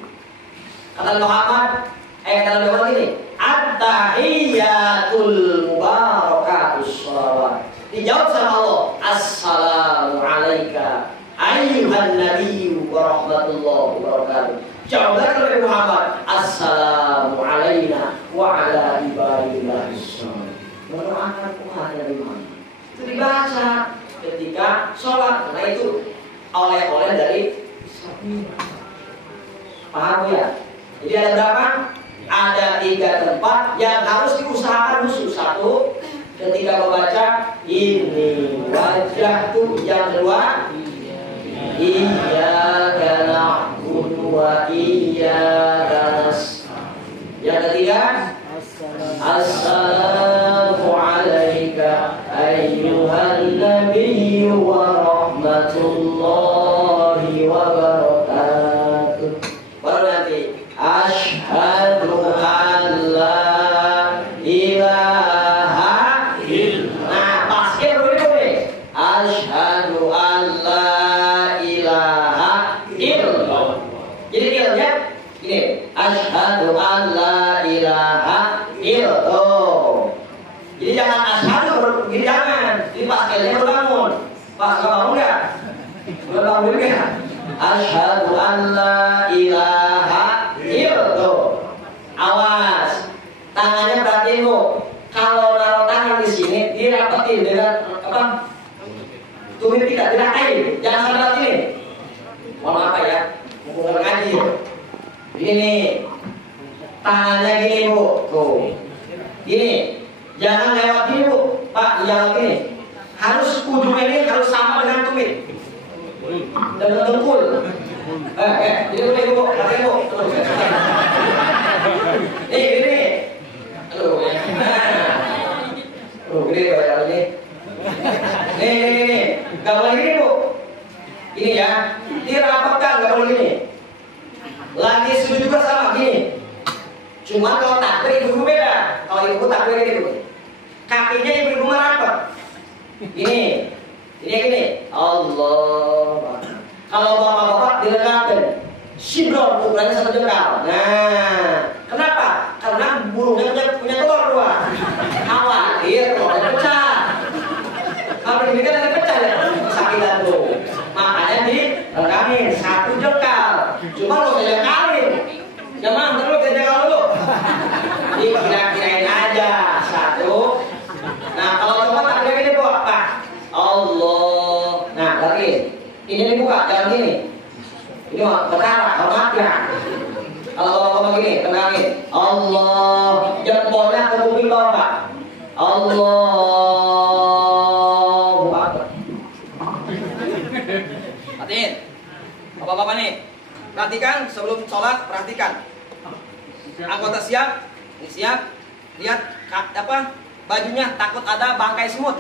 Kata Muhammad, kata Muhammad ini, at-tahiyyatul mubarakatus shalawat. Dijawab sama Allah, assalamu alayka ayyuhan nabiyyu wa rahmatullahi wa barakatuh. Jawablah oleh Muhammad, assalamu alayna wa ala ibadillahis sholihin. Mendoakan umat Nabi Muhammad. Itu dibaca ketika sholat, karena itu oleh-oleh dari Islam. Paham ya? Jadi ada berapa? Ada 3 tempat yang harus diusahakan khusus. 1, ketika membaca ini wajah tuh. Yang kedua, iyyaka na'budu wa iyyaka nasta'in. Yang ketiga, assalamu alayka ayyuhan nabiyyu wa rahmatullahi wa barakatuh. Baru nanti asyhadu an la ilaha illallah. Nah, pasnya boleh. Asyhadu an la ilaha illallah. Jadi ya, gini. Asyhadu an la ilaha illallah. Jadi jangan asyhadu, gini jangan. Jadi pasnya baru bangun. Pas bangun enggak? Belum bangun enggak? Asyhadu an la ilaha illallah. Awas, tangannya berarti Bu. Kalau naruh tangan di sini dirapetin dengan apa? Tumit tidak diratain. Jangan sampai sini. Mohon apa ya? Mau ngaji. Begini. Tangannya gini Bu. Tuh. Gini. Jangan lewat gini Bu. Pak, jangan gini. Harus ujungnya ini harus sama dengan tumit. Dan dengkul. Jadi Bu, Bu, katanya Bu. Ini. Aduh, gede bayar ini. Nih. Gak boleh gini Bu. Ini ya. Dirapatkan, gak boleh gini. Lagi sujud juga sama gini. Cuma kalau takbir ibu beda. Kalau ibu takbir ini Bu. Kakinya ibu rapat. Gini. Ini gini. Allah. Kalau bapak-bapak dilegakan, sibrol ukurannya 1 jengkal. Nah, kenapa? Karena burungnya punya telur 2. Khawatir telurnya pecah. Kalau ini kan ada pecah ya, kesakitan tuh. Makanya dilegangin 1 jengkal. Cuma lo saya jengkalin. Jangan dulu kita jengkal dulu. Dikira-kirain aja 1. Nah, kalau coba tak ada gini buat apa? Allah. Nah, lagi. Ini dibuka, jangan gini. Ini perkara, hormat ya. Kalau bapak-bapak gini, tenangin. Allah, jempolnya ke kuping bapak. Allah. Perhatiin, bapak-bapak nih. Perhatikan sebelum sholat, perhatikan. Anggota siap, ini siap. Lihat apa? Bajunya takut ada bangkai semut.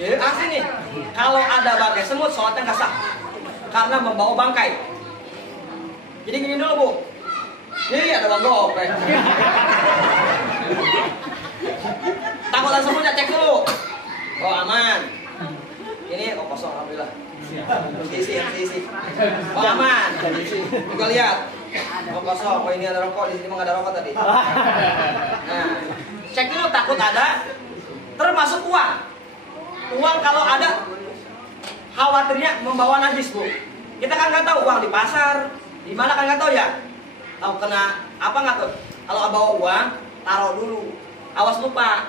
Jadi asli nih, kalau ada bangkai semut, sholatnya nggak sah. Karena membawa bangkai. Jadi gini dulu bu. Ini ada bangkai. Takut ada semutnya, cek dulu. Oh aman. Ini kosong, alhamdulillah. Isi. Oh aman. Juga lihat. Oh kosong. Oh ini ada rokok, di sini mah nggak ada rokok tadi. Nah, cek dulu takut ada. Termasuk uang. Uang kalau ada, khawatirnya membawa najis bu. Kita kan nggak tahu uang di pasar, di mana kan nggak tahu ya. Tahu kena apa nggak tahu. Kalau bawa uang, taruh dulu. Awas lupa.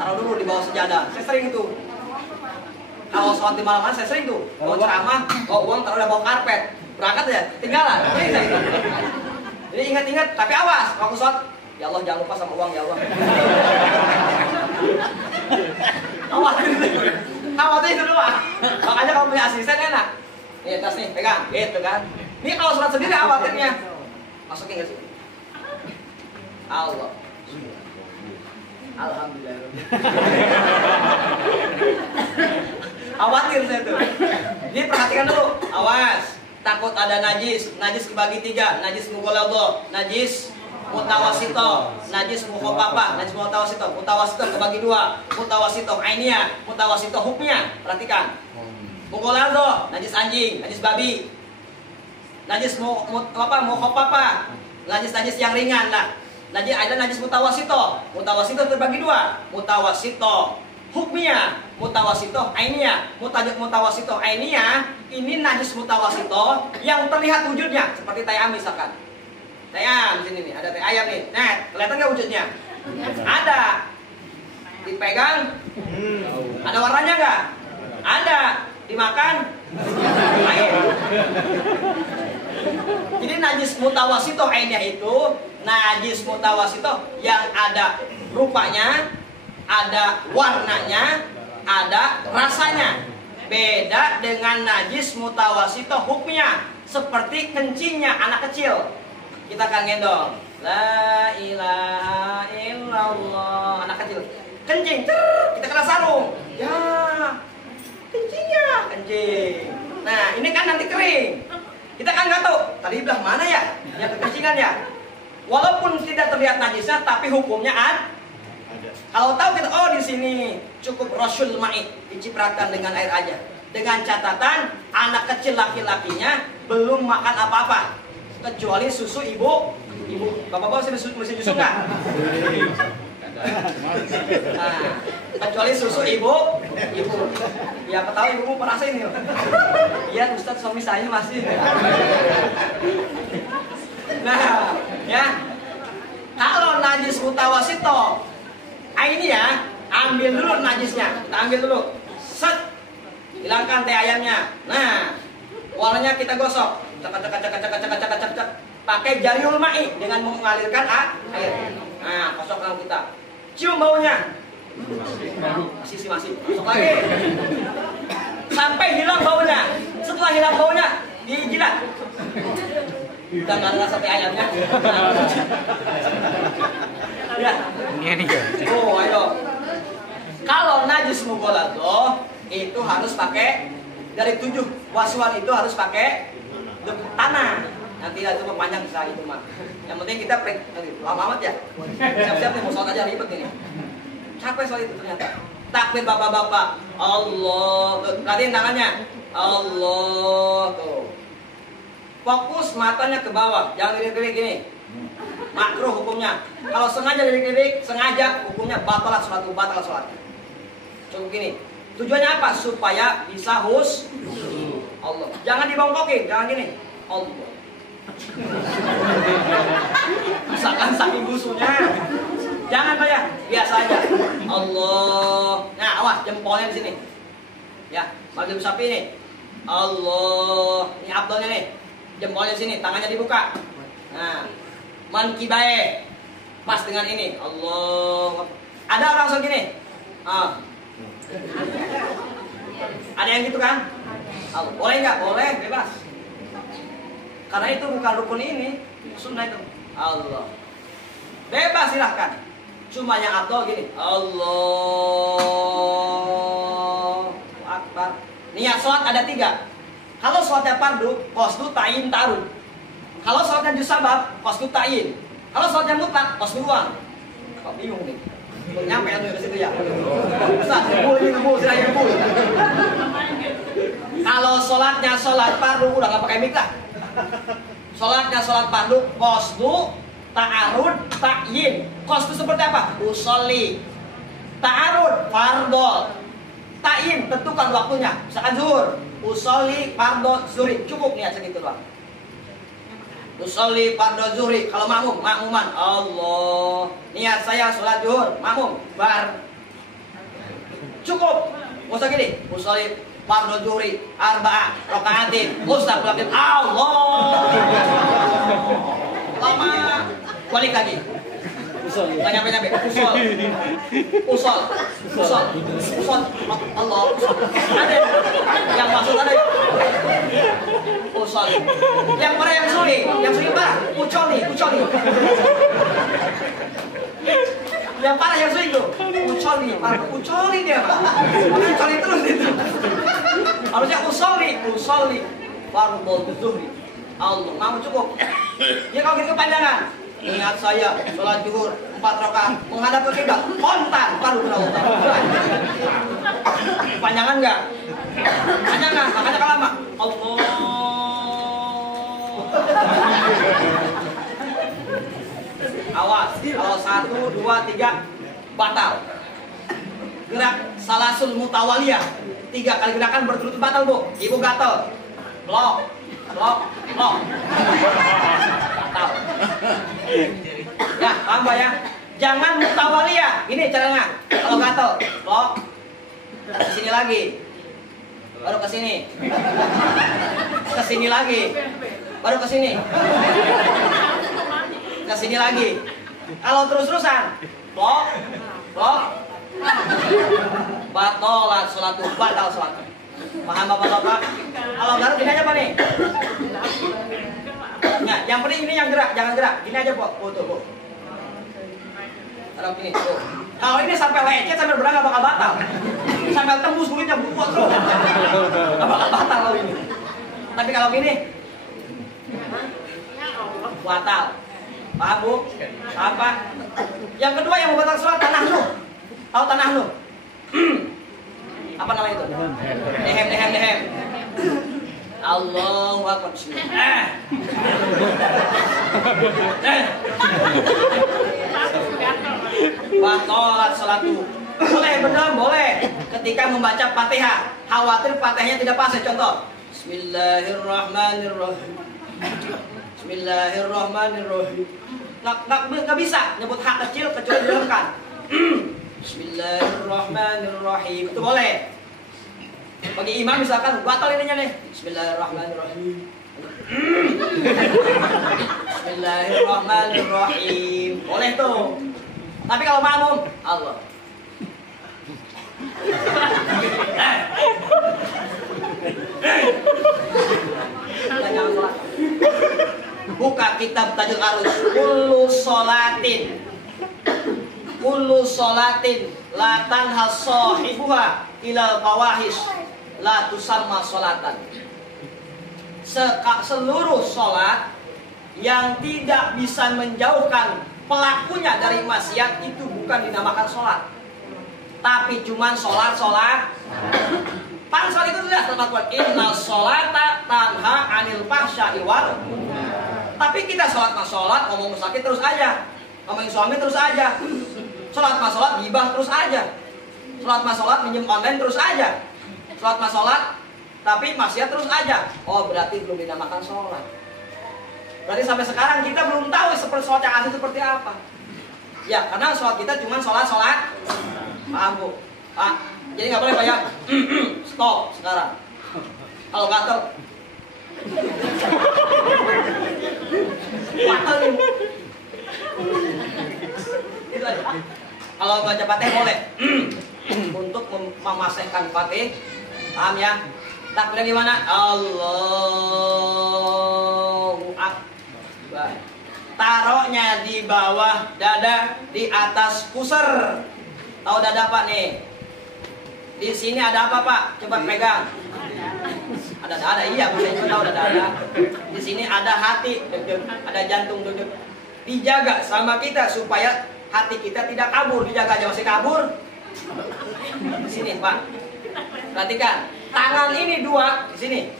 Taruh dulu di bawah sejadah. Saya sering itu. Kalau sholat di malam saya sering tuh. Mau ceramah, bawa uang taruh di bawah karpet. Berangkat ya, tinggalan. Jadi ingat-ingat, tapi awas. Waktu sholat, ya Allah jangan lupa sama uang ya Allah. Khawatir itu doang. Makanya kalau punya asisten enak. Nih tas nih, pegang, gitu kan. Ini kalau sholat sendiri khawatirnya. Masukin ke sini. Allah. Alhamdulillah. Khawatir saya tuh. Jadi perhatikan dulu. Awas. Takut ada najis. Najis kebagi 3. Najis mughalladhah, najis mutawasito, najis mukhafafah, najis mutawasito. Mutawasito kebagi 2. Mutawasito ainiyah, mutawasito hukmiyah. Perhatikan. Mughalladhah, najis anjing, najis babi. Najis mukhafafah, najis yang ringan lah. Ada najis mutawasito. Mutawasito terbagi 2. Mutawasito hukmiyah, mutawasito ainiyah. Mutawasito ainiyah ini najis mutawasito yang terlihat wujudnya seperti tayam misalkan. Ayam sini nih, ada teh ayam nih. Nah, kelihatan nggak wujudnya? Ada. Dipegang? Ada warnanya nggak? Ada. Dimakan? Air. Jadi najis mutawasito ainnya itu najis mutawasito yang ada rupanya, ada warnanya, ada rasanya. Beda dengan najis mutawasito hukmiyah seperti kencingnya anak kecil. Kita akan gendong. La ilaha illallah. Anak kecil kencing, kita kena sarung. Ya, kencing. Nah, ini kan nanti kering. Kita kan nggak tahu tadi belah mana ya yang kekencingan ya. Walaupun tidak terlihat najisnya, tapi hukumnya ada. Kalau tahu kita, oh di sini cukup rasul ma'i, dicipratan dengan air aja. Dengan catatan anak kecil laki-lakinya belum makan apa-apa. Kecuali susu ibu. Bapak-bapak mesti susu nggak? Nah, kecuali susu ibu. Ya, ketahui ibu merasa ini. Iya, Ustadz suami saya masih. Nah, ya. Kalau najis mutawasito, ini ya, ambil dulu najisnya. Kita ambil dulu. Set. Hilangkan teh ayamnya. Nah, warnanya kita gosok. Cek. Pakai jariul ma'i dengan mengalirkan air. Nah, kosok kalau kita. Cium baunya. Masih. Kosok lagi. Sampai hilang baunya. Setelah hilang baunya, dijilat. Udah nggak ada rasa teh ayamnya. Ya. Oh, ayo. Kalau najis mughalladhah itu harus pakai dari 7 wasuan itu harus pakai tanah. Nanti itu panjang bisa itu mah. Yang penting kita lama amat ya. Siap-siap nih mau sholat aja ribet ini. Capek soal itu ternyata. Takbir bapak-bapak. Allah. Perhatiin tangannya. Allah. Tuh. Fokus matanya ke bawah, jangan lirik-lirik gini. Makruh hukumnya. Kalau sengaja lirik-lirik, sengaja hukumnya batal sholatnya. Cukup gini. Tujuannya apa? Supaya bisa Allah. Jangan dibongkokin, jangan gini. Allah. Misalkan saking busunya. Jangan kayak biasa aja. Allah. Nah, awas jempolnya di sini. Ya, maju sapi ini. Allah. Ini abdolnya nih. Jempolnya di sini, tangannya dibuka. Nah, mankibae pas dengan ini. Allah. Ada orang segini. Ada yang gitu kan? Boleh nggak? Boleh, bebas. Karena itu bukan rukun ini, sunnah itu. Allah. Bebas silahkan. Cuma yang abdol gini. Allah Akbar. Niat sholat ada 3. Kalau sholatnya fardu, qasdu ta'yin ta'arud. Kalau sholatnya juz sabab, qasdu ta'yin. Kalau sholatnya mutlak, qasdu ruang. Kok bingung nih? Nyampe ya ke situ ya. Bisa ngebul, silahkan ngebul. Kalau sholatnya sholat fardu udah nggak pakai mic lah. Sholatnya sholat fardu, qasdu ta'arud ta'yin. Qasdu seperti apa? Usolli. Ta'arud fardol. Ta'yin tentukan waktunya. Misalkan zuhur, usolli fardhu zuhri, cukup niat segitu doang. Usolli fardhu zuhri, kalau makmuman Allah. Niat saya sholat zuhur, makmum bar. Cukup. Enggak usah gini. Usolli fardhu zuhri arba'ah rakaatin mustaqbil Allah. Lama. Balik lagi. Nggak nyampe-nyampe. Usol. Allah. Ada yang maksud ada. Usol. Yang parah yang sulit parah. Ucoli. Yang parah yang sulit tuh. Ucoli dia. Ucoli terus itu. Harusnya usolli. Fardhu zuhri. Allah, mau cukup. Ya kalau gitu kepanjangan. Ingat saya sholat zuhur 4 rakaat menghadap ke kiblat, kontan baru berapa? Panjangan enggak? Panjangan, makanya kalau lama. Allah. Awas, kalau 1, 2, 3 batal. Gerak salasul mutawaliyah. 3 kali gerakan berturut-turut batal, Bu. Ibu gatel. Blok. Batal. Ya, tambah ya. Jangan mutawaliyah. Ini caranya. Kalau gatel, blok. Ke sini lagi. Baru ke sini. Ke sini lagi. Baru ke sini. Ke sini lagi. Kalau terus-terusan, blok. Batalat sholat, batal sholat. Paham Bapak-bapak? Kalau garuk gini aja Pak nih. Nah, yang penting ini yang gerak, jangan gerak. Gini aja Bu. Tuh. Kalau gini, tuh. Kalau ini sampai lecet sampai berang gak bakal batal. Sampai tembus kulitnya buat tuh. Gak bakal batal kalau ini. Tapi kalau gini batal. Paham Bu? Apa? Yang kedua yang membatal sholat tanah nuh. Tahu tanah nuh? Apa namanya itu? Dehem. Allahu Akbar. Batalat salatu. Boleh, benar boleh. Ketika membaca Fatihah, khawatir Fatihahnya tidak pas. Contoh. Bismillahirrahmanirrahim. Nggak bisa nyebut hak kecil kecuali dilakukan. Bismillahirrahmanirrahim. Itu boleh. Bagi imam misalkan batal ininya nih. Bismillahirrahmanirrahim. Bismillahirrahmanirrahim. Boleh tuh. Tapi kalau makmum, Allah. Buka kitab Tajul Arus. Kullu sholatin la tanha sahibuha ilal fawahish la tusamma sholatan. Seluruh sholat yang tidak bisa menjauhkan pelakunya dari maksiat itu bukan dinamakan sholat. Tapi cuman sholat. Pan sholat itu jelas dalam Al-Quran. Inna sholata tanha anil fahsya'i wal. Tapi kita sholat mas sholat, ngomong sakit terus aja, ngomongin suami terus aja. Sholat mas sholat, gibah terus aja. Sholat mas sholat, minjem online terus aja. Sholat mas sholat, tapi maksiat terus aja. Oh, berarti belum dinamakan sholat. Berarti sampai sekarang kita belum tahu seperti sholat yang asli seperti apa. Ya, karena sholat kita cuma sholat. Paham Bu? Pak, jadi nggak boleh Pak ya? Stop sekarang. Kalau gatel, gatel nih. Itu aja. Kalau baca Fatih boleh. Untuk memasehkan Fatih, paham ya? Takbirnya gimana? Allahu Akbar. Taruhnya di bawah dada, di atas pusar. Tahu dada Pak nih? Di sini ada apa Pak? Coba pegang. Ada dada, iya bisa juga tahu ada dada. Di sini ada hati, ada jantung, dijaga sama kita supaya hati kita tidak kabur. Dijaga aja masih kabur. Di sini Pak. Perhatikan. Tangan ini dua di sini.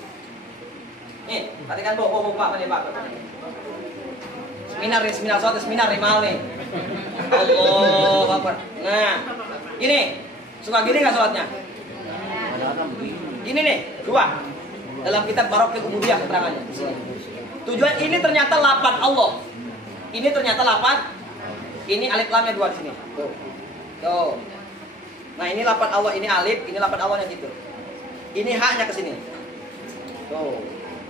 Nih, perhatikan Bu, Pak, ini Pak. Seminar nih mal nih. Allahu Akbar. Nah, gini. Suka gini nggak sholatnya? Ini nih, dua. Dalam kitab Barokah Ubudiyah keterangannya di sini. Tujuan ini ternyata lapan Allah. Ini ternyata lapan. Ini alif lamnya dua di sini. Tuh. Nah, ini lapan Allah, ini alif, ini lapan Allahnya gitu. Ini haknya ke sini. Tuh.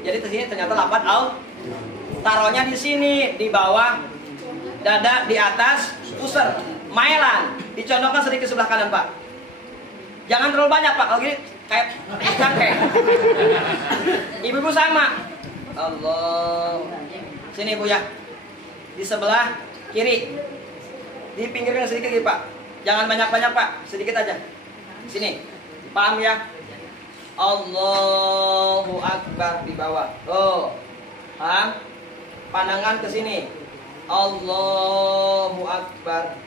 Jadi di sini ternyata lapan al. Taruhnya di sini, di bawah dada, di atas pusar. Mailan, dicondongkan sedikit sebelah kanan, Pak. Jangan terlalu banyak, Pak. Kalau gini kayak cangkeh. Ibu-ibu sama. Allah. Sini, Bu ya. Di sebelah kiri. Di pinggirnya sedikit, gitu, Pak. Jangan banyak-banyak, Pak. Sedikit aja. Sini. Paham ya? Allahu Akbar di bawah. Oh, paham? Pandangan ke sini. Allahu Akbar.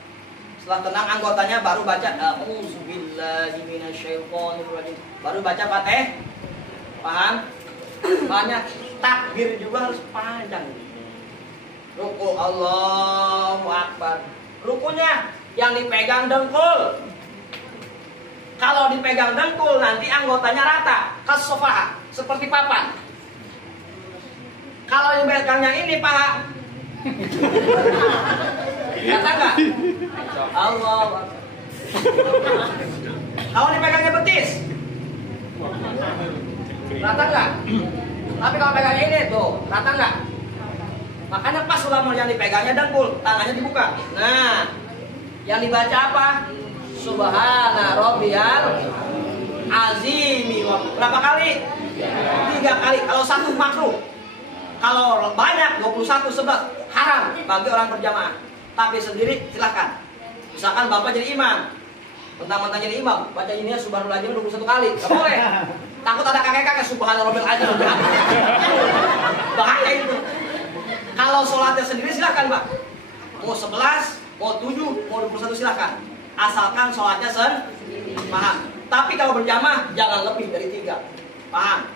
Setelah tenang anggotanya baru baca A'udzubillahi minasyaitonirrajim. Baru baca Fatih. Paham? Pahamnya takbir juga harus panjang. Ruku Allahu Akbar. Rukunya yang dipegang dengkul. Kalau dipegang dengkul nanti anggotanya rata, kasofah, seperti papan. Kalau yang pegangnya ini paha, rata nggak? Allah. Kalau dipegangnya betis, rata nggak? Tapi kalau pegangnya ini tuh, rata nggak? Makanya pas ulama yang dipegangnya dengkul, tangannya dibuka. Nah, yang dibaca apa? Subhana Rabbiyal Azimi. Berapa kali? 3 kali. Kalau satu makruh. Kalau banyak 21 11 haram bagi orang berjamaah. Tapi sendiri silahkan. Misalkan Bapak jadi imam, mentang-mentang jadi imam, baca ini ya Subhanallahirrahmanirrahim 21 kali. Gak boleh. Takut ada kakek-kakek Subhana Rabbil Azim. Bahaya itu. Kalau sholatnya sendiri silahkan, Pak. Mau 11, mau 7, mau 21 silahkan. Asalkan sholatnya paham. Tapi kalau berjamaah jangan lebih dari 3. Paham?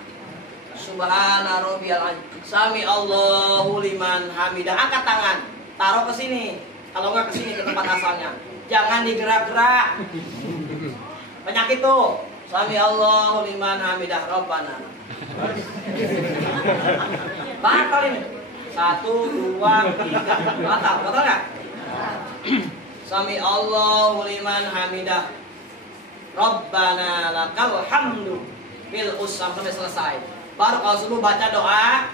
Subhana Rabbiyal Azim. Sami Allahu liman hamidah. Angkat tangan, taruh ke sini. Kalau nggak ke sini ke tempat asalnya. Jangan digerak-gerak. Penyakit tuh. Sami Allahu liman hamidah Rabbana. Batal ini. 1, 2, 3. Batal nggak? Sami Allahu liman hamidah Rabbana lakal hamdu bil usam sampai selesai. Baru kalau subuh baca doa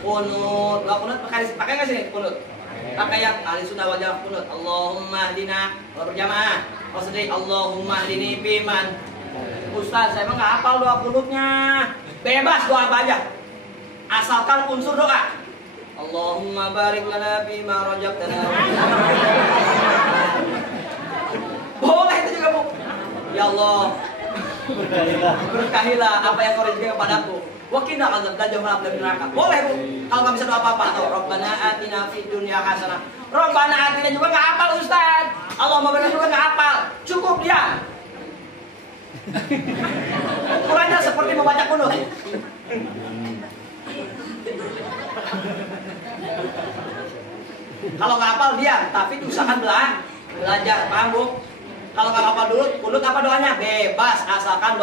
kunut. Doa kunut pakai nggak sih kunut? Pakai yang ahli sunnah wal jamaah kunut. Allahumma hdina kalau berjamaah. Kalau sendiri Allahumma hdini biman. Ustaz, saya emang nggak hafal doa kunutnya. Bebas doa apa aja. Asalkan unsur doa. Allahumma barik lana bima rajabtana. Boleh itu juga, Bu. Ya Allah, berkahilah apa yang kau rizki kepadaku. Wa qina azab dan jauhkanlah dari neraka. Boleh, Bu. Kalau nggak bisa doa apa-apa, Rabbana atina fid dunya hasanah. Rabbana atina juga nggak hafal, Ustaz. Allah benar juga nggak hafal. Cukup dia. Ukurannya seperti membaca kunut. Kalau nggak hafal dia, tapi usahakan belajar, paham Bu? Kalau nggak hafal dulu, kunut apa doanya? Bebas, asalkan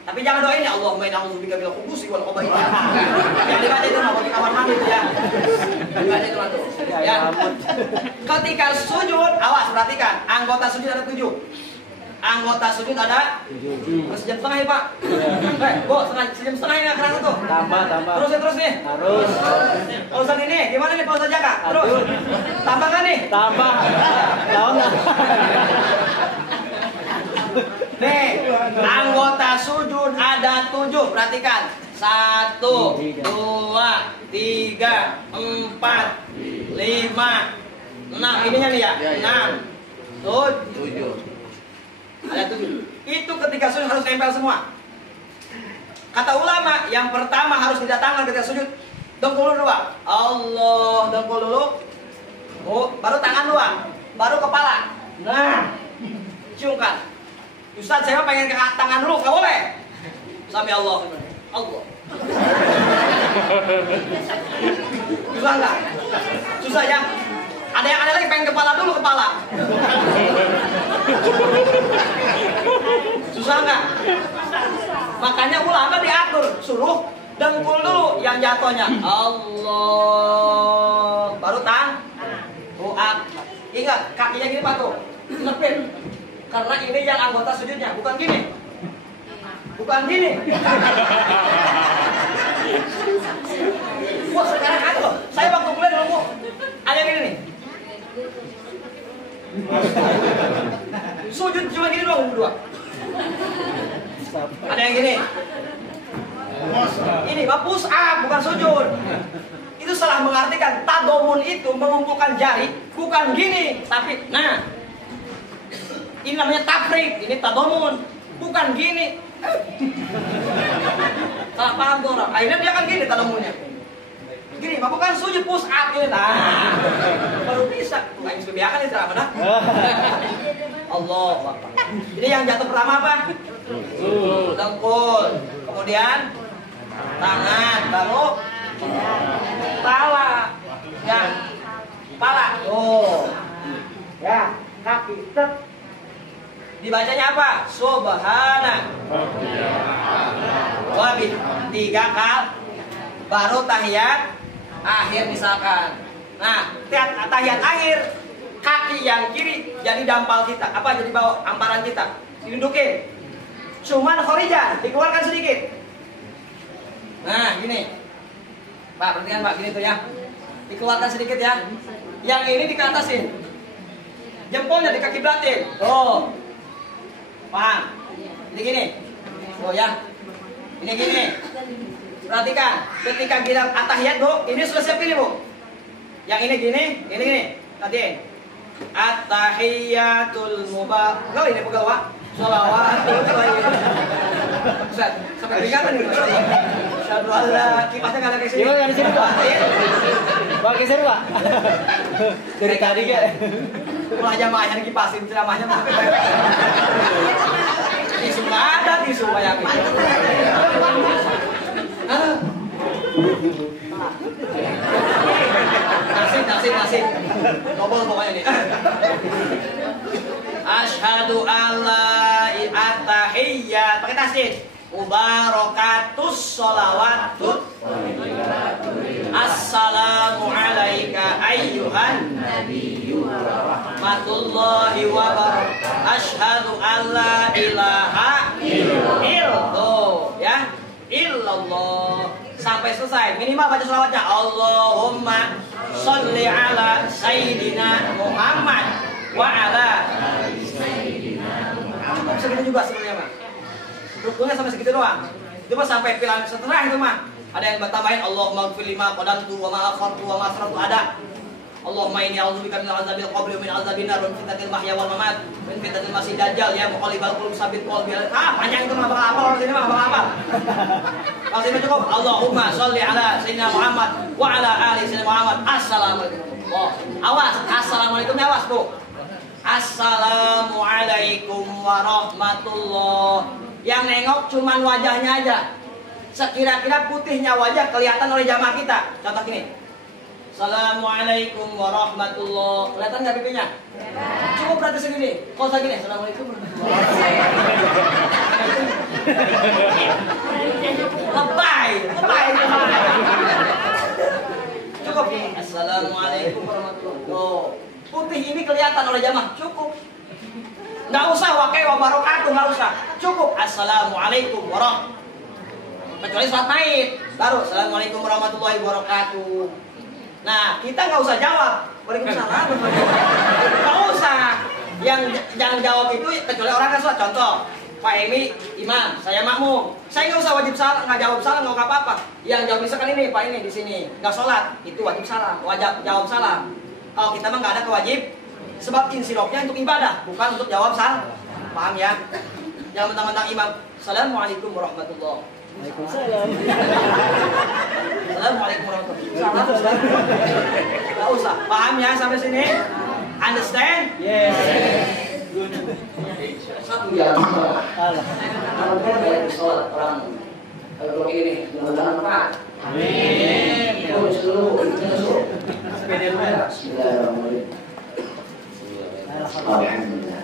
tapi jangan doain ya Allahumma inna a'udzubika minal khubuthi wal khaba'ith. Yang dibaca itu mau di kamar mandi itu ya. Dibaca itu tuh. Ya. Ketika sujud, awas perhatikan, anggota sujud ada 7. Anggota sujud ada 7. Sejam setengah ya Pak. Bu, sejam setengah ya kerana tuh. Tambah. Terus nih. Harus. Urusan ini gimana nih Pak Ustaz Jaka? Terus. Tambah kan nih? Tambah. Tahu nggak? Nih, anggota sujud ada 7. Perhatikan. 1, 2, 3, 4, 5, 6. Ininya nih ya. 6, 7. Ada 7. Itu ketika sujud harus nempel semua. Kata ulama, yang pertama harus didatangkan ketika sujud. Dengkul dulu, Pak. Allah, dengkul dulu. Oh, baru tangan doang. Baru kepala. Nah, ciumkan. Ustaz, saya pengen ke tangan dulu, nggak boleh. Sampai Allah. Allah. Susah nggak? Susah ya? Ada yang lagi pengen kepala dulu, kepala. Susah nggak? Makanya ulama diatur, suruh dengkul dulu yang jatuhnya. Allah. Baru Ingat, kakinya gini Pak tuh. Lepit. Karena ini yang anggota sujudnya, bukan gini. Bukan gini. Wah, sekarang ada loh. Saya waktu kuliah dulu, Bu. Ada yang gini nih. Sujud cuma gini doang berdua. Ada yang gini. Ini mah push up, bukan sujud. Itu salah mengartikan. Tadomun itu mengumpulkan jari, bukan gini, tapi nah. Ini namanya tafrik, ini tadomun, bukan gini. Salah paham tuh orang. Akhirnya dia kan gini tadomunnya. Gini, mah bukan sujud push up ini. Nah, baru bisa. Nggak bisa biarkan itu apa dah? Allah. Ini yang jatuh pertama apa? Dengkul. Kemudian tangan, baru kepala. Ya, kepala. Oh, ya, kaki. Dibacanya apa? Subhana. Wabih 3 kali. Baru tahiyat akhir misalkan. Nah, tahiyat akhir kaki yang kiri jadi dampal kita. Apa jadi bawa amparan kita? Dindukin. Cuman khorijan, dikeluarkan sedikit. Nah, gini. Pak, perhatikan Pak, gini tuh ya. Dikeluarkan sedikit ya. Yang ini dikatasin. Jempolnya dikakiblatin. Oh. Paham? Ini gini. Oh ya. Ini gini. Perhatikan, ketika kita atahiyat Bu, ini sudah siap pilih Bu. Yang ini gini, ini gini. Tadi at-tahiyatul mubarak. Kau ini pegal Pak. Shalawat. Ustaz, sampai peringatan nih. Asyhadu an la kipasnya enggak ada ke sini. Gimana di sini Pak? Pak geser Pak. Dari tadi kan. Mulai jamaahnya dikipasin, ceramahnya mau pakai bebek. Tisu nggak ada, tisu bayangin. Nasib. Nobel pokoknya nih. Asyhadu alla at-tahiyyat. Pakai tasdid. Mubarakatus sholawatut. Assalamu alaika ayyuhan nabiyyu warahmatullahi wabarakatuh. Asyhadu alla ilaha illallah. Ya. Illallah. Sampai selesai. Minimal baca sholawatnya. Allahumma sholli ala sayyidina Muhammad wa ala sayyidina Muhammad. Segitu juga sebenarnya Pak. Rukunnya sampai segitu doang. Itu mah sampai pilar setelah itu mah. Ada yang bertambahin Allahumma ighfir lima qadantu wa ma akhartu wa ma asrartu ada. Allahumma inni a'udzubika min azabil qabri wa min azabin nar wa min fitnatil mahya wal mamat wa min fitnatil masih dajjal ya muqallibal qulub sabit qalbi. Panjang itu mah bakal apa orang sini mah bakal apa. Kalau ini cukup Allahumma sholli ala sayyidina Muhammad wa ala ali sayyidina Muhammad. Assalamualaikum. Oh, awas, assalamualaikum awas Bu. Assalamualaikum warahmatullah. Yang nengok cuman wajahnya aja. Sekira-kira putihnya wajah kelihatan oleh jamaah kita. Contoh gini. Assalamualaikum warahmatullah. Kelihatan nggak pipinya? Cukup berarti segini. Kok segini? Assalamualaikum warahmatullah. Lebay. Cukup. Assalamualaikum warahmatullah. Putih ini kelihatan oleh jamaah. Cukup. Nggak usah wakai wabarakatuh, nggak usah. Cukup. Assalamualaikum warahmatullahi. Kecuali sholat maid, baru Assalamualaikum warahmatullahi wabarakatuh. Nah, kita nggak usah jawab. Waalaikumsalam. Nggak usah. Yang jawab itu kecuali orang kan sholat. Contoh, Pak Emi imam, saya makmum. Saya nggak usah wajib salam, nggak jawab salam, nggak apa-apa. Yang jawab misalkan ini, Pak ini di sini nggak sholat, itu wajib salam, wajib jawab salam. Kalau kita mah nggak ada kewajib, sebab insirofnya untuk ibadah, bukan untuk jawab salam. Paham ya? Jangan mentang-mentang imam. Assalamualaikum warahmatullahi. Waalaikumsalam. Assalamualaikum warahmatullahi wabarakatuh. Nggak usah. Paham ya sampai sini? Understand? Yes. Satu ya. Kalau kita bayar sholat orang kalau ini mudah-mudahan Pak. Amin. Bismillahirrahmanirrahim. Alhamdulillah.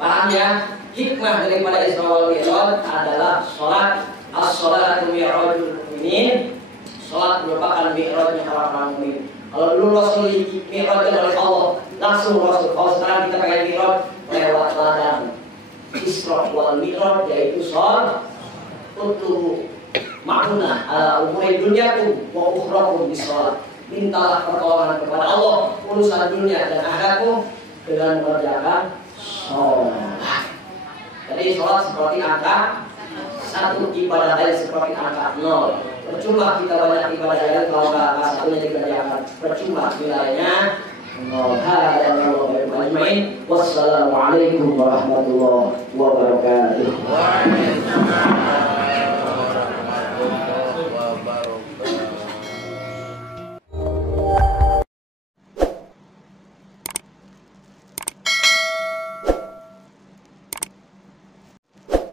Paham ya? Hikmah daripada Isra wal Mi'raj adalah sholat. As-sholatu mi'rajul mu'minin. Sholat merupakan mi'rajnya orang-orang mukmin. Kalau dulu Rasul mi'rajkan oleh Allah, langsung Rasul. Kalau sekarang kita pakai mi'raj lewat ladang. Isra wal Mi'raj yaitu sholat untuk ma'unah ala umuri dunyakum wa ukhrakum bisalat. Mintalah pertolongan kepada Allah urusan dunia dan akhiratmu dengan mengerjakan sholat. Jadi sholat seperti angka 1, ibadah lain seperti angka 0. Percuma kita banyak ibadah lain kalau angka 1-nya dikerjakan. Percuma nilainya 0. Wassalamualaikum warahmatullahi wabarakatuh.